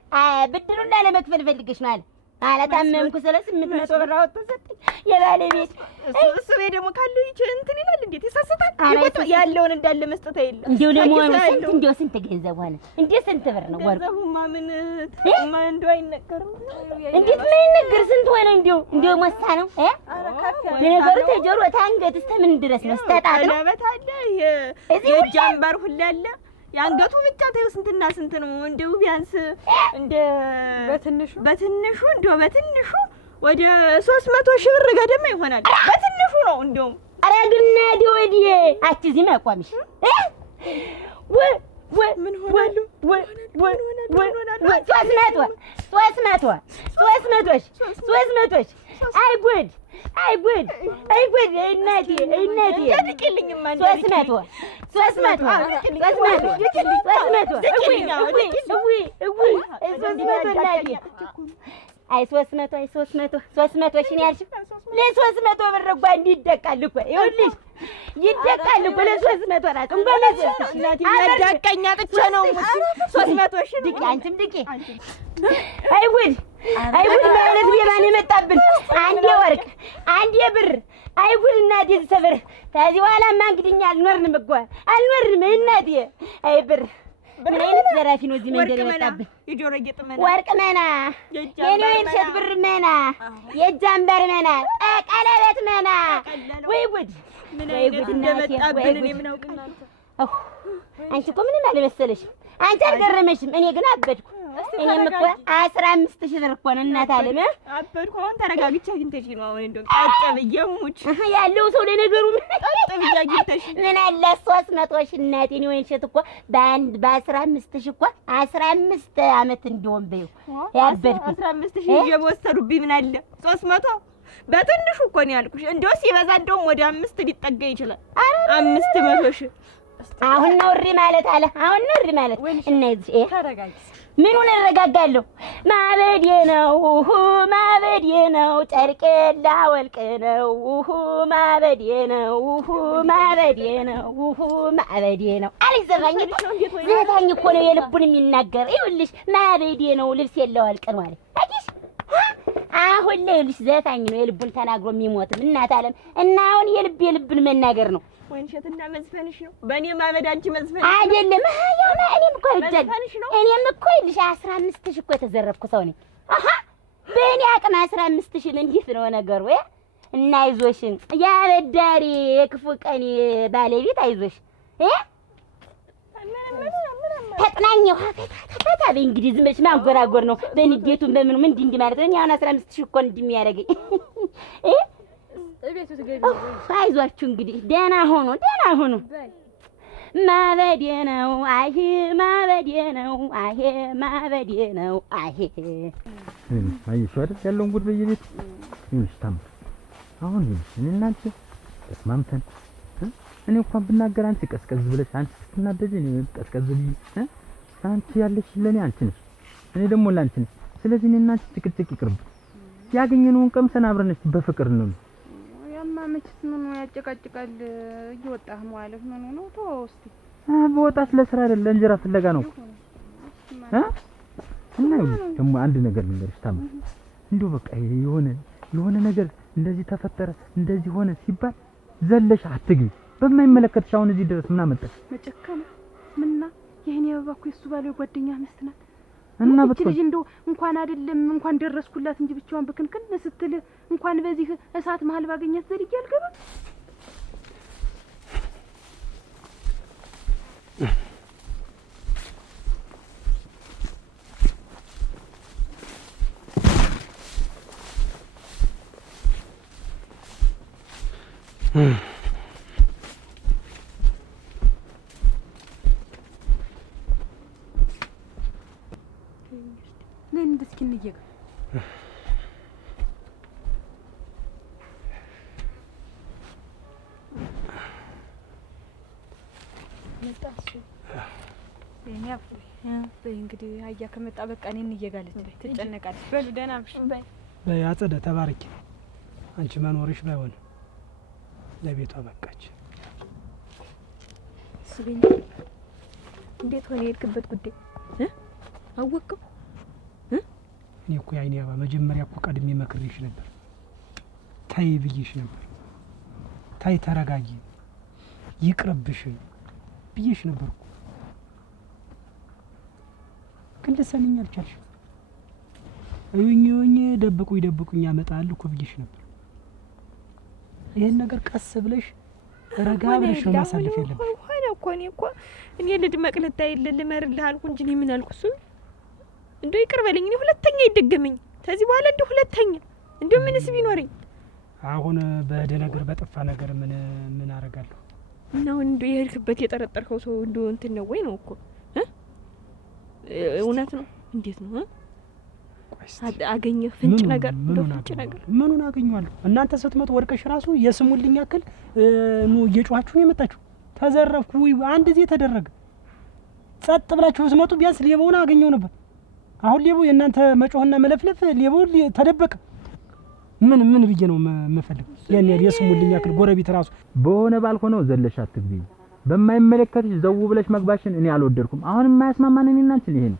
ብድሩን ላለመክፈል ፈልገሽ ነው አለ አላታመምኩ። 800 ብር አወጣ ሰጠኝ የባለቤት እሱ ደግሞ ካለው ይችል እንትን ይላል። እንዴት ይሳሰታል? ያለውን እንዳለ መስጠት አይደለም። እንደው ለሞኑ ስንት ገንዘብ ሆነ? ስንት ብር ነው ወርቁ? ገንዘቡማ ምን እንደው አይነገርም። እንዴት ምን ይነገር? ስንት ሆነ? እንደው ሞሳ ነው ለነገሩ ተጀሮ ታንገት እስከ ምን ድረስ ነው? ስተጣጥ ነው ለበታለ የእጅ አምባር ሁሉ አለ። ያንገቱ ብቻ ታዩ ስንትና ስንት ነው? እንደው ቢያንስ እንደ በትንሹ ወደ 300,000 ብር ገደማ ይሆናል። በትንሹ ነው እንደውም። ኧረ ግናዲ ወዲዬ አትዚም አቋምሽ ምን ሆናሉ? 300 አይ ጉድ እናቴ ያድቅልኝማ 300 አይ 300 ሺህ ነው ያልሽው? ለ300 ብር እኮ እንዲደቃል እኮ ይኸውልሽ፣ ይደቃል እኮ ለ300 ናት። እንኳን እናቴ ያዳቀኛ ጥቼ ነው 300 ሺህ ድቂ፣ አንቺም ድቂ። አይ ጉድ ማለት ሌባን የመጣብን አንዴ ወርቅ አንዴ ብር። አይ ጉድ እናቴ ሰብር። ከዚህ በኋላማ እንግዲህ አልኖርንም እናቴ። አይ ብር ምን አይነት ዘራፊ ነው እዚህ መንገድ የመጣብን? የጆሮ ጌጥ መና፣ ወርቅ መና፣ የኔን ሸት ብር መና፣ የእጅ አምባር መና፣ ቀለበት መና። ወይ ጉድ እንደመጣብን እኔ ምን አውቃለሁ። አንቺ እኮ ምንም አልመሰለሽም። አንቺ አልገረመሽም። እኔ ግን አበድኩ። እኔም እኮ 15,000 ብር እኮ ነው እናት አለም አበድኩ። አሁን ተረጋግቼ አግኝተሽ ነው አሁን እንደው ጣጣ ብየሙች ያለው ሰው ለነገሩ ጣጣ ብዬ አግኝተሽ ምን አለ 300 ሺህ እናቴ ነው ወይንሸት እኮ በ15,000 እኮ 15 ዓመት እንደውም በይው ያበድኩ 15,000 እየወሰዱብኝ ምን አለ 300 በትንሹ እኮ ነው ያልኩሽ። እንደው ሲበዛ እንደውም ወደ 5 ሊጠጋ ይችላል። 500,000 አሁን ነው እሪ ማለት አለ። አሁን ነው እሪ ማለት እና እዚህ ተረጋጊ። ምኑን እረጋጋለሁ? ማበዴ ነው ጨርቄ ላወልቅ ነው ማበዴ ነው አለኝ። ዘፋኝ እኮ ነው የልቡን የሚናገር። ይኸውልሽ ማበዴ ነው ልብስ የላወልቅ ነው አለኝ። አዲስ አሁን ላይ ይኸውልሽ ዘፋኝ ነው የልቡን ተናግሮ የሚሞትም እናት አለም። እና አሁን የልብን መናገር ነው ወንሸትና መዝፈንሽ ነው። በእኔ ማበድ አንቺ መዝፈንሽ አይደለም። ያውና እኔም እኮ ይኸውልሽ 15,000 እኮ የተዘረፍኩ ሰው ነኝ። በእኔ አቅም 15,000 እንዴት ነው ነገሩ? እና አይዞሽን ያበዳሪ የክፉ ቀን ባለቤት አይዞሽ ተጥናኛው ፈታ በእንግዲህ ዝም ብለሽ ማንጎራጎር ነው። በንዴቱም በምኑ ምን እንዲህ ማለት ነው? አሁን 15,000 እኮ እንዲህ የሚያደርገኝ አይዟችሁ እንግዲህ ደህና ሆኖ ማበዴ ነው አየሽው አይደል ያለውን ጉድ በየቤት ይኸውልሽ። ታምር አሁን እኔ እና አንቺ ተስማምተን እኔ እንኳን ብናገር አንቺ ቀዝቀዝ ብለሽ አንቺ ስትናደጂ እኔ ቀዝቀዝ ብዬ አንቺ ያለሽ ለኔ አንቺ ነሽ፣ እኔ ደግሞ ላንቺ ነኝ። ስለዚህ እኔ እና አንቺ ጭቅጭቅ ይቅርብ። ያገኘነውን ቀምሰን አብረን በፍቅር ነው። መችስ ምን ያጨቃጭቃል? እየወጣህ ማለት ነው ተወው እስቲ። በወጣት ለስራ አይደለ እንጀራ ፍለጋ ነው እና ደግሞ አንድ ነገር ልንገርሽ ታምር፣ እንደው በቃ የሆነ ነገር እንደዚህ ተፈጠረ እንደዚህ ሆነ ሲባል ዘለሽ አትግቢ። በማይመለከትሽ አሁን እዚህ ድረስ ምን አመጣሽ? መጨከነ ምንና ይሄን ያባኩ እሱ ባለው ጓደኛ መስት ናት እና በትልጅ እንደው እንኳን አይደለም እንኳን ደረስኩላት እንጂ ብቻዋን በክንክን ስትል እንኳን በዚህ እሳት መሀል ባገኛት ዘልዬ አልገባ። እንየጋ መጣሽ የኛ በይ እንግዲህ አያ ከመጣ በቃ እኔን እንየጋለች ትጨነቃለች። በሉ ደህና ብሽ በይ በያጸደ ተባረኪ። አንቺ መኖርሽ ባይሆን ለቤቷ በቃች። ስብኝ እንዴት ሆነ የሄድክበት ጉዳይ አወቅከው? እኔ እኮ የዓይኔ አበባ መጀመሪያ እኮ ቀድሜ መክሬሽ ነበር። ታይ ብዬሽ ነበር። ታይ ተረጋጊ፣ ይቅርብሽ ብዬሽ ነበር እኮ። ግን ልትሰሚኝ አልቻልሽም። እዩኝ ደብቁኝ ያመጣል እኮ ብዬሽ ነበር። ይሄን ነገር ቀስ ብለሽ ረጋ ብለሽ ነው ማሳለፍ ያለብሽ። ሆነ እኮ እኔ ልድመቅ ልታይል ልመርልህ አልኩ እንጂ እኔ ምን አልኩ? እሱ እንደው ይቅር በለኝ። እኔ ሁለተኛ ይደገመኝ ከዚህ በኋላ እንደው ሁለተኛ እንደው ምንስ ቢኖረኝ አሁን በደ ነገር በጠፋ ነገር ምን አረጋለሁ? እና አሁን እንደው የሄድክበት የጠረጠርከው ሰው እንደው እንትን ነው ወይ ነው እኮ እውነት ነው? እንዴት ነው አገኘ ፍንጭ ነገር ፍንጭ ነገር ምኑን አገኘዋለሁ? እናንተ ስትመጡ ወርቀሽ ራሱ የስሙልኝ ያክል ኑ እየጮኻችሁ ነው የመጣችሁ። ተዘረፍኩ ወይ አንድ ጊዜ ተደረገ። ጸጥ ብላችሁ ስትመጡ ቢያንስ ሌባውን አገኘው ነበር። አሁን ሌባው የእናንተ መጮህና መለፍለፍ ሌባው ተደበቀ። ምን ብዬ ነው የምፈልግ? ያን የስሙልኝ ያክል ጎረቤት ራሱ በሆነ ባልሆነው ዘለሽ አትግቢ። በማይመለከትሽ ዘው ብለሽ መግባሽን እኔ አልወደድኩም። አሁን የማያስማማን እኔና አንቺ ይሄ ነው።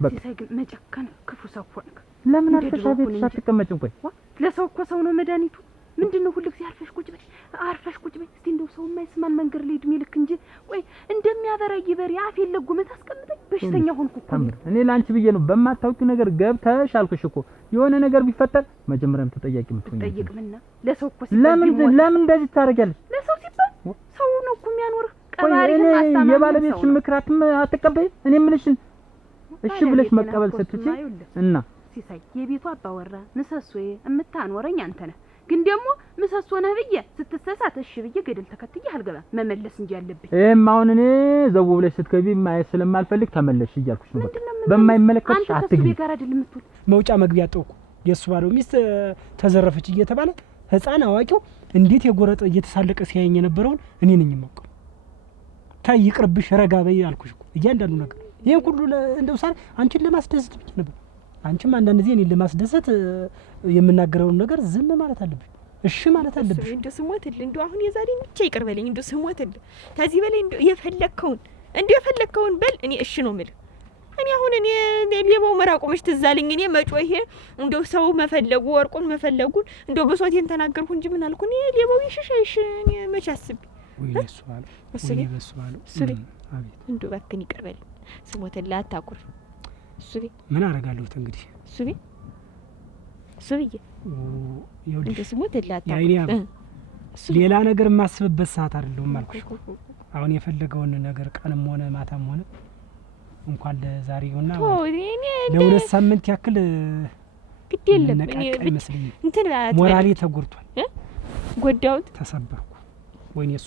በቃ ግን መጨከን ክፉ ሰው ሆንክ። ለምን አርፈሽ ቤትሽ አትቀመጭም? ቆይ ለሰው እኮ ሰው ነው መድኃኒቱ። ምንድነው ሁሉ ጊዜ አርፈሽ ቁጭ በይ እስቲ እንደው ሰው የማይስማን መንገር ላይ እድሜ ልክ እንጂ ቆይ እንደሚያበራይ በሬ አፍ የለጉመት አስቀምጠኝ በሽተኛ ሆንኩ እኮ እኔ ላንቺ ብዬ ነው በማታውቂው ነገር ገብተሽ አልኩሽ እኮ የሆነ ነገር ቢፈጠር መጀመሪያም ተጠያቂ ምትሆኚ ጠይቅምና ለሰው እኮ ለምን እንደዚህ ታደርጊያለሽ? ለሰው ሲባል ሰው ነው እኮ የሚያኖር ቀባሪም አስተማሪ የባለቤትሽን ምክራትም አትቀበይ። እኔ ምንሽን እሺ ብለሽ መቀበል ስትችይ እና ሲሳይ የቤቱ አባወራ ምሰሶዬ የምታኖረኝ አንተ ነህ። ግን ደግሞ ምሰሶ ነህ ብዬ ስትሰሳት እሺ ብዬ ገደል ተከትዬ አልገባም መመለስ እንጂ ያለብኝ። አሁን እኔ ዘው ብለሽ ስትገቢ ማየት ስለማልፈልግ ተመለሽ እያልኩሽ ነው። በማይመለከትሽ አትግቢ። ጋር አይደል የምትውል መውጫ መግቢያ ጠውኩ። የሱ ባለው ሚስት ተዘረፈች እየተባለ ህፃን አዋቂው እንዴት የጎረጠ እየተሳለቀ ሲያየኝ የነበረውን እኔ ነኝ የማውቀው። ታይ ይቅርብሽ ረጋ በይ አልኩሽ እኮ እያንዳንዱ ነገር ይሄን ሁሉ እንደው ሳር አንቺን ለማስደሰት ብቻ ነበር። አንቺም አንዳንድ ጊዜ እኔን ለማስደሰት የምናገረውን ነገር ዝም ማለት አለብሽ፣ እሺ ማለት አለብሽ። እንደው ስሞትልህ እንደው አሁን የዛሬ ብቻ ይቅር በለኝ። እንደው ስሞትልህ ከዚህ በላይ እንደው የፈለከውን በል። እኔ እሺ ነው የምልህ። እኔ አሁን ሌባው መራቆምሽ ትዝ አለኝ። እኔ መጮሄ እንደው ሰው መፈለጉ ወርቁን መፈለጉን እንደው በሶቴን ተናገርኩ እንጂ ምን አልኩ? እኔ ሌባው ይሽሻይሽ እኔ መች አስቤ እሱ አለ አቤት እንደው እባክህን ይቅር በለኝ። ስሞትልህ አታኩር። እሱ ቤት ምን አደርጋለሁ እንግዲህ እሱ ብዬ እንደ ስሞትልህ አታኩር። ሌላ ነገር የማስብበት ሰዓት አይደለም አልኩሽ። አሁን የፈለገውን ነገር ቀንም ሆነ ማታም ሆነ እንኳን ለዛሬውና ለሁለት ሳምንት ያክል ግድ የለም እንትን ሞራሌ ተጎድቷል። ጎዳሁት፣ ተሰበርኩ። ወይኔ እሱ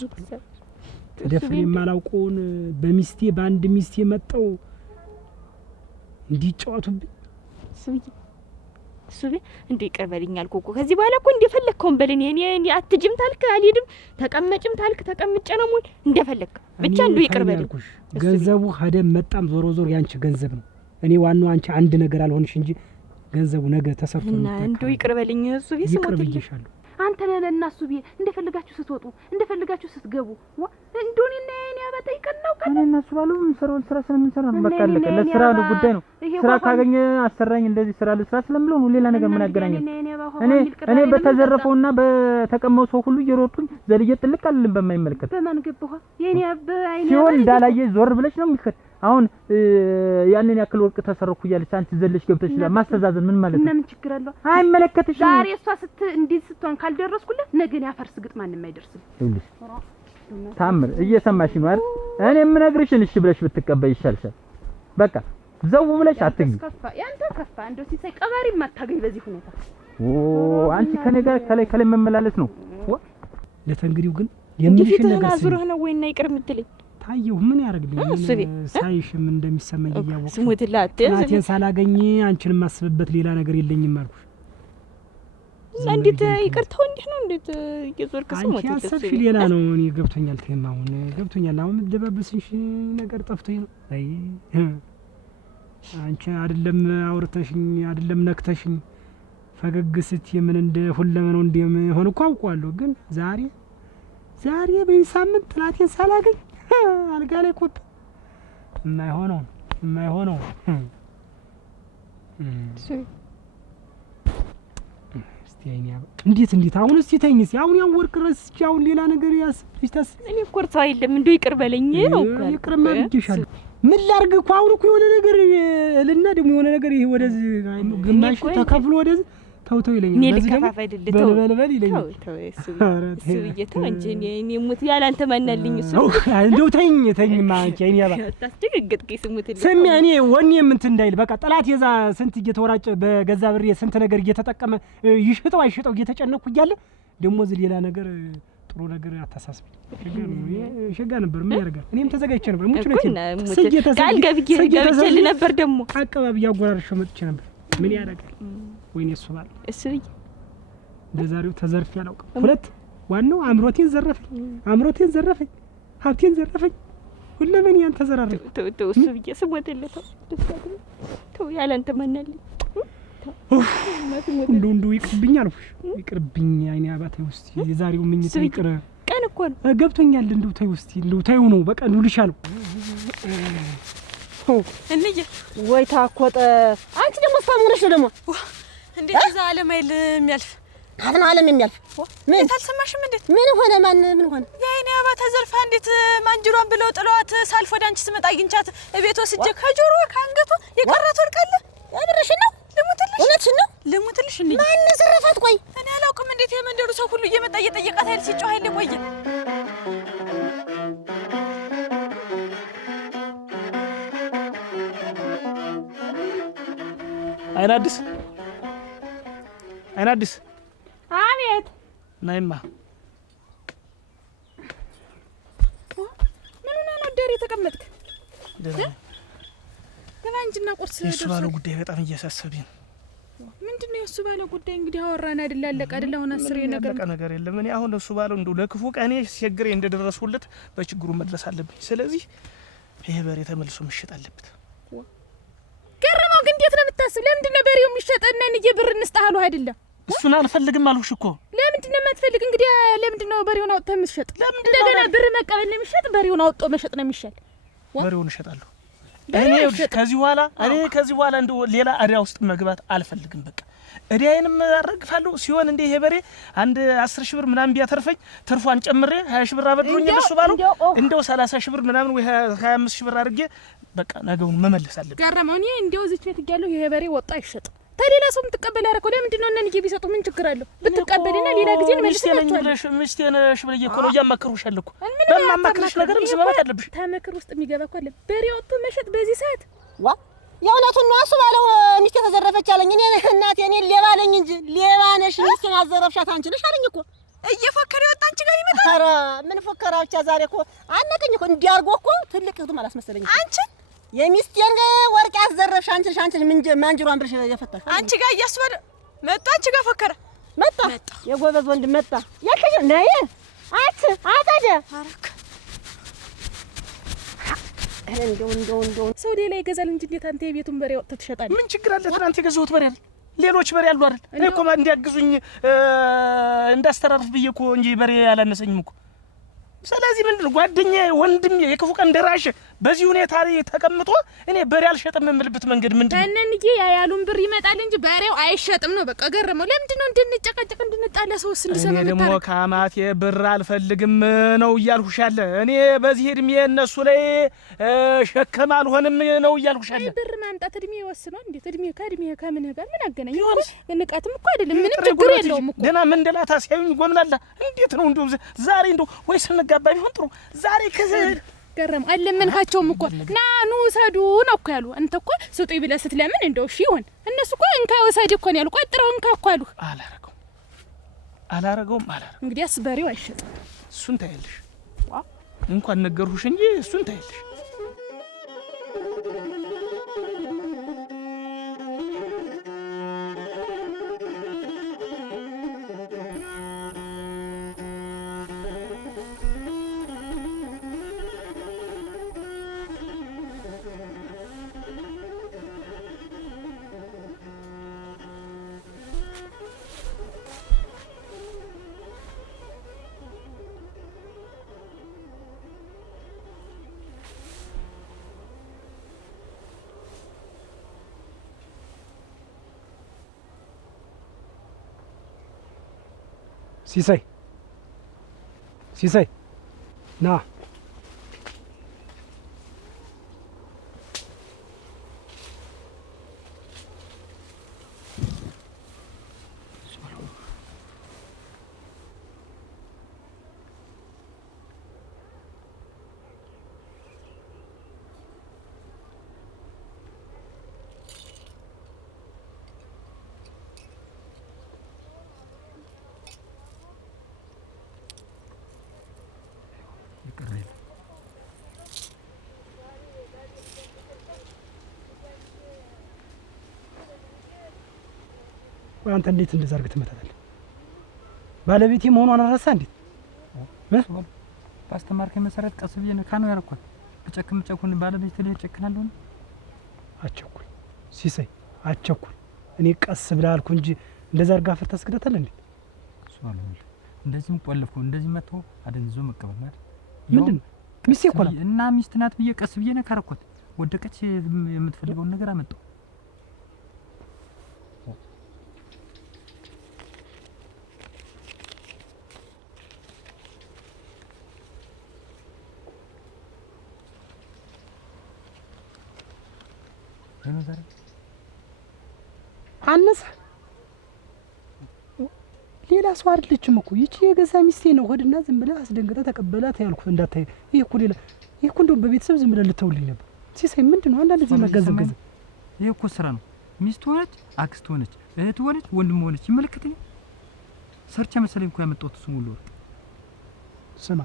ተደፍሬ የማላውቀውን በሚስቴ በአንድ ሚስቴ መጣው እንዲጫወቱብኝ እሱ እንዴ ይቅር በለኝ አልኩህ እኮ። ከዚህ በኋላ እኮ እንደፈለግከውን በለኝ። እኔ አትጅም ታልክ አልሄድም፣ ተቀመጭም ታልክ ተቀምጬ ነው የምውል። እንደፈለግክ ብቻ እንደው ይቅር በለኝ። ገንዘቡ ሄደም መጣም ዞሮ ያንቺ ገንዘብ ነው። እኔ ዋናው አንቺ አንድ ነገር አልሆንሽ እንጂ ገንዘቡ ነገ ተሰርቶ ነው። እንደው ይቅር በለኝ እሱ ይቅር ብዬሻለሁ። አንተ ለና እሱ እንደፈለጋችሁ ስትወጡ እንደፈለጋችሁ ስትገቡ እንደኔና እኔ አባታ ይቀናው ካለ እኔና እሱ ባለው ምንሰራውን ስራ ስለምንሰራ ነው። በቃ አለቀ። ለስራ ነው ጉዳይ ነው። ስራ ካገኘ አሰራኝ እንደዚህ ስራ ለስራ ስለምለው ነው። ሌላ ነገር ምን ያገናኛል? እኔ በተዘረፈውና በተቀመው ሰው ሁሉ እየሮጥኩኝ ዘልዬ ጥልቅ አልልም። በማይመለከት በማን ገባሁ የኔ አይኔ ሲሆን እንዳላየ ዞር ብለሽ ነው የሚከድ። አሁን ያንን ያክል ወርቅ ተሰረኩ እያለች አንቺ ዘለሽ ገብተሽ ማስተዛዘን ምን ማለት ነው? እና ምን ችግር አለው? አይመለከትሽም። ዛሬ እሷ እንዴት ስትሆን ካልደረስኩለት ነገ ያፈርስ ግጥ ማንንም አይደርስም። ይኸውልሽ ታምር እየሰማሽ ነው አይደል? እኔ የምነግርሽን እሺ ብለሽ ብትቀበይ ይሻልሻል። በቃ ዘው ብለሽ አትግቢ። ያንተ ከፋ እንደው ሲሳይ ቀባሪ ማታገኝ በዚህ ሁኔታ አንቺ ከኔ ጋር ከላይ መመላለስ ነው። ለተንግሪው ግን የምንሽን ነገር አዙረህ ነው ወይና ይቅር የምትለኝ? ታየው ምን ያደርግልኝ? ሳይሽም እንደሚሰማኝ እያወቅሁ ስሙትላት እናቴን ሳላገኝ አንቺን ማስብበት ሌላ ነገር የለኝም አልኩሽ። እንዴት ይቅርታው እንዴት ነው? እንዴት እየዞርክ ስሞት አንቺ አሰብሽ ሌላ ነው። እኔ ገብቶኛል። ተማውን ገብቶኛል። አሁን ደበብስሽ ነገር ጠፍቶኝ ነው። አይ አንቺ አይደለም አውርተሽኝ አይደለም ነክተሽኝ ፈገግ ስትይ ምን እንደ ሁለመናው እንደሆነ እኮ አውቀዋለሁ። ግን ዛሬ በዚህ ሳምንት ጥላቴን ሳላገኝ አልጋ ላይ ኮት የማይሆነው እስቲ አይኔ እንዴት አሁን እስቲ ተይኝ። አሁን ያን ወርቅ ረስቼ አሁን ሌላ ነገር ያስብሽ ታስብ። እኔ እኮ እርሳው አይደለም እንደው ይቅር በለኝ ነው እኮ ይቅርማ ብዬሻለሁ። ምን ላድርግ እኮ አሁን እኮ የሆነ ነገር እልና ደግሞ የሆነ ነገር ይሄ ወደዚህ ግማሽ ተከፍሎ ወደዚህ ተው ይለኛል። በዚህ ደግሞ በልበል ይለኛል። ተው እሱ ይየተው እንጂ እኔ ሙት ያላንተ ማናልኝ እሱ እንደው ተይኝማ አንቺ አይኔ ያባ ታስደግግጥከኝ ስሙትልኝ። ስሚ እኔ ወኔም እንትን እንዳይል በቃ ጠላት የዛ ስንት እየተወራጨ በገዛ ብሬ ስንት ነገር እየተጠቀመ ይሽጠው አይሽጠው እየተጨነኩ እያለ ደግሞ እዚህ ሌላ ነገር ጥሩ ነገር አታሳስቢ። ሸጋ ነበር ምን ያደርጋል። እኔም ተዘጋጅቼ ነበር ሙጭ ነው ቃል ገብቼልህ ነበር። ደግሞ አቀባብ ያጎራርሽው መጥቼ ነበር። ምን ያደርጋል ወይኔ እሱ ባል እሱ እንደዛሬው ተዘርፌ አላውቅም። ሁለት ዋናው አምሮቴን ዘረፈኝ፣ ሀብቴን ዘረፈኝ። ሁለምን ያን ተዘራረፈ። ተው እሱ ብዬ ስሞትልህ ተው ያላንተ ማናልኝ። እንደው ይቅርብኝ አልኩሽ። ይቅርብኝ አይኔ አባቴ ውስጥ የዛሬው ምኝት ይቅር ቀን እኮ ነው ገብቶኛል። እንደው ተይ ውስጥ እንደው ተይው ነው በቃ ልልሻለሁ። እንዬ ወይ ታኮጠ አንቺ ደግሞ ስታሙነሽ ነው ደግሞ እንዴት እዛ ዓለም አይል የሚያልፍ አሁን ዓለም የሚያልፍ ምን ታልሰማሽም? እንዴት ምን ሆነ? ምን ሆነ? የአይኔ አባ ተዘርፋ እንዴት ማንጅሯን ብለው ጥለዋት ሳልፍ ወደ አንቺ ስመጣ አግኝቻት እቤት ወስጄ ከጆሮ ከአንገቷ የቀራት ወድቃለ። ያብረሽን ነው ልሙትልሽ? እውነትሽን ነው? ልሙትልሽ እንዴ? ማን ዘረፋት? ቆይ እኔ አላውቅም። እንዴት የመንደሩ ሰው ሁሉ እየመጣ እየጠየቃት አይል ሲጮህ አይል ቆየ። አይናዲስ አቤት። ናይማ ምን ሆነ ነው ደሬ ተቀመጥክ? ገና እንጂና ቁርስ የሱ ባለው ጉዳይ በጣም እያሳሰበኝ ነው። ምንድነው የሱ ባለው ጉዳይ? እንግዲህ አወራን አይደል? አለቀ አይደል? አሁን አስር ነገር የለም። እኔ አሁን እሱ ባለው እንደው ለክፉ ቀኔ ሲቸግሬ እንደደረስኩለት በችግሩ መድረስ አለብኝ። ስለዚህ ይሄ በሬ ተመልሶ መሸጥ አለበት። ገረመው ግን እንዴት ነው የምታስብ? ለምንድን ነው በሬው የሚሸጠና እንዬ ብር እንስጣሉ አይደለም? እሱን አልፈልግም አልሁሽ እኮ። ለምንድን ነው የማትፈልግ? እንግዲህ ለምንድን ነው በሬውን አውጥተህ የምትሸጥ? እንደገና ብር መቀበል ነው የሚሸጥ? በሬውን አውጥቶ መሸጥ ነው የሚሻል? በሬውን እሸጣለሁ እኔ። ከዚህ በኋላ እንደው ሌላ እዳ ውስጥ መግባት አልፈልግም። በቃ እዳዬንም አረግፋለሁ። ሲሆን እንደ ይሄ በሬ አንድ 10 ሺህ ብር ምናምን ቢያተርፈኝ ትርፏን ጨምሬ 20 ሺህ ብር አበድሮኝ እሱ ባለው እንደው 30 ሺህ ብር ምናምን ወይ 25 ሺህ ብር አድርጌ በቃ ነገውን መመለስ አለብኝ። ገረመው እኔ እንደው እዚህ ቤት እያለሁ ይሄ በሬ ወጣ አይሸጥ ተሌላ ሰው ምትቀበል ያረከው ለምንድን ነው? እነን ቢሰጡ ምን ችግር አለው? ብትቀበልና ሌላ ጊዜ መልሰናቸው ሚስቴን ነሽ ብለኝ እኮ ነው እያማከሩሽ አለኩ። በማማከርሽ ነገር መስማማት አለብሽ። ተመክር ውስጥ የሚገባ እኮ አለ። በሬ ወጥቶ መሸጥ በዚህ ሰዓት ዋ የእውነቱን ነው። እሱ ባለው ሚስቴ ተዘረፈች አለኝ። እኔ እናቴ እኔ ሌባ ነኝ እንጂ ሌባ ነሽ ሚስቴን አዘረፍሻት አንቺ ነሽ አለኝ እኮ። እየፎከረ ወጣ አንቺ ጋር ይመጣ። ኧረ ምን ፎከራ ብቻ ዛሬ እኮ አነቀኝ እኮ እንዲያርጎ እኮ ትልቅ እህቱም አላስመሰለኝ። አንቺ የሚስቴን ወርቅ ያዘረፍሽ አንቺ ነሽ። አንቺ ማንጅሯን ብለሽ የፈታሽ አንቺ ጋር እያስወደ መጣ። አንቺ ጋር ፎከረ መጣ። የጎበዝ ወንድ መጣ። ያከሽ ነይ አታደ አረክ እንደው ሰው ሌላ ይገዛል እንጂ እንዴት አንተ የቤቱን በሬ ወጥተህ ትሸጣለህ? ምን ችግር አለ? ትናንት የገዛሁት በሬ አይደል? ሌሎች በሬ አሉ አይደል? እኔ እኮ እንዲያግዙኝ እንዳስተራርፍ ብዬ እኮ እንጂ በሬ ያላነሰኝም እኮ። ስለዚህ ምንድነው ጓደኛዬ ወንድሜ የክፉ ቀን ደራሽ በዚህ ሁኔታ ላይ ተቀምጦ እኔ በሬ አልሸጥም የምልበት መንገድ ምንድነው? እነንዬ ያያሉን ብር ይመጣል እንጂ በሬው አይሸጥም ነው በቃ። ገረመው ለምንድን ነው እንድንጨቃጨቅ እንድንጣላ ሰውስ እንዲሰማ? እኔ ደግሞ ከአማቴ ብር አልፈልግም ነው እያልኩሽ ያለ። እኔ በዚህ እድሜ እነሱ ላይ ሸከም አልሆንም ነው እያልኩሽ ያለ። ብር ማምጣት እድሜ ይወስነው። እንዴት እድሜ ከእድሜ ከምን ጋር ምን አገናኝ? ንቃትም እኮ አይደለም ምንም ችግር የለውም እኮ። ደህና መንደላታ ሲያዩኝ ጎምናላ እንዴት ነው እንደው ዛሬ እንደው ወይ ስንጋባ ቢሆን ጥሩ ዛሬ ገረም አለመንካቸውም እኮ ና ኑ ሰዱ ነው እኮ ያሉ። አንተ እኮ ስጡኝ ብለህ ስትለምን እንደው እሺ ይሁን። እነሱ እኮ እንካ ወሰድ እኮ ነው ያሉ። ቆጥረው እንካ እኮ አሉ። አላረገውም። እንግዲያስ በሬው አይሸጥም። እሱን ታያለሽ። እንኳን ነገርሁሽ እንጂ እሱን ታያለሽ። ሲሳይ ሲሳይ ና አንተ እንዴት እንደዛ አድርገህ ትመታታለህ? ባለቤቴ መሆኗን አረሳ እንዴት? ባስተማርከኝ መሰረት ቀስ ብዬ ነካ ነው ያልኳት። ብጨክን ባለቤቴ ላይ ጨክናለሁ። አቸኩል ሲሳይ አቸኩል። እኔ ቀስ ብለህ አልኩ እንጂ እንደዛ አድርገህ አፈር ታስገዳታለህ እንዴ? እንደዚህም ቆልፎ እንደዚህ መጥቶ አደንዝዞ መቀበል ማለት ምንድን ነው? ሚስቴ እኮ ናት እና ሚስት ናት ብዬ ቀስ ብዬ ነካ አደረኳት። ወደቀች። የምትፈልገውን ነገር አመጣው። አነሰ ሌላ ሰው አይደለችም እኮ ይቺ የገዛ ሚስቴ ነው። ሆድና ዝም ብለህ አስደንግጠህ ተቀበላት ያልኩት እንዳታይ። ይሄ እኮ ሌላ ይሄ እኮ እንደው በቤተሰብ ዝም ብለህ ልተውልኝ ነበር። ሲሳይ ምንድን ነው አንዳንድ ጊዜ መገዘም? ይሄ እኮ ስራ ነው። ሚስት ሆነች፣ አክስት ሆነች፣ እህት ሆነች፣ ወንድም ሆነች ይመለከተኝ። ሰርቻ መሰለኝ እኮ ያመጣሁት እሱን ሁሉ ወርቅ። ስማ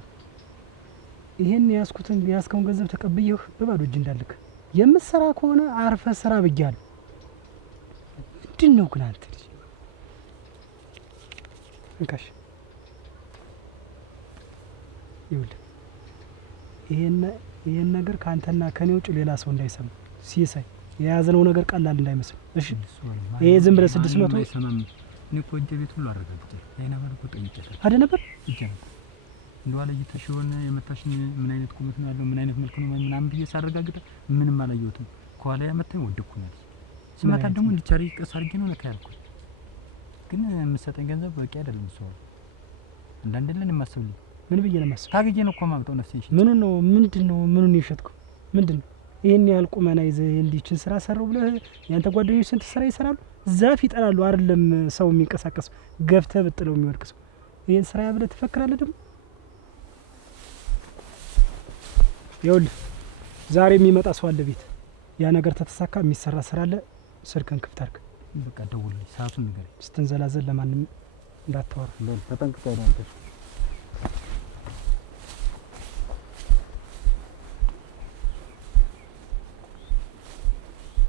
ይሄን ያስከውን ገንዘብ ተቀብዬህ በባዶ እጅ እንዳልክ የምትሰራ ከሆነ አርፈህ ስራ ብያለሁ። ምንድን ነው ግን አንተ ልጅ እንካሽ ይኸውልህ ይሄን ነገር ከአንተና ከኔ ውጭ ሌላ ሰው እንዳይሰማ። ሲሳይ የያዝነው ነገር ቀላል እንዳይመስል እሺ? ይሄ ዝም ብለህ 600 አይሰማም። እኔ እኮ እጄ ቤት ሁሉ አረጋግጬ አይና መልኩ ጠይቄታለሁ አይደል ነበር እጄ እንደው አለይተሽ የሆነ የመታሽኝ ምን አይነት ቁመት ነው ያለው ምን አይነት መልክ ነው ምናምን ብዬ ሳረጋግጥ ምንም አላየሁትም። ከኋላ ያመታኝ ወደኩኛል። ስመታ ደግሞ እንዲቻሪ ቀስ አድርጌ ነው ነካ ያልኩት። ግን የምትሰጠኝ ገንዘብ በቂ አይደለም። እሱ አንዳንድ ለን የማስብልኝ ምን ብዬ ነው የማስበው? ታግዬ ነው እኮ ማምጣው ነፍሴ ይሽጥ። ምኑን የሸጥከው? ምንድን ነው ይሄን ያህል ቁመና ይዘህ እንዲችን ስራ ሰራው ብለህ ያንተ ጓደኞች ስንት ስራ ይሰራሉ? ዛፍ ይጠላሉ አይደለም ሰው የሚንቀሳቀስ ገፍተህ ብጥለው የሚወድቅ ሰው ይሄን ስራ ብለህ ትፈክራለህ ደግሞ? ይኸውልህ ዛሬ የሚመጣ ሰው አለ ቤት። ያ ነገር ተተሳካ የሚሰራ ስራ አለ። ስልክን ክፍት አድርግ። በቃ ደውልልኝ፣ ሰዓቱን ንገረኝ። ስትንዘላዘል ለማንም እንዳታወራ። ተጠንቅቀህ ነው።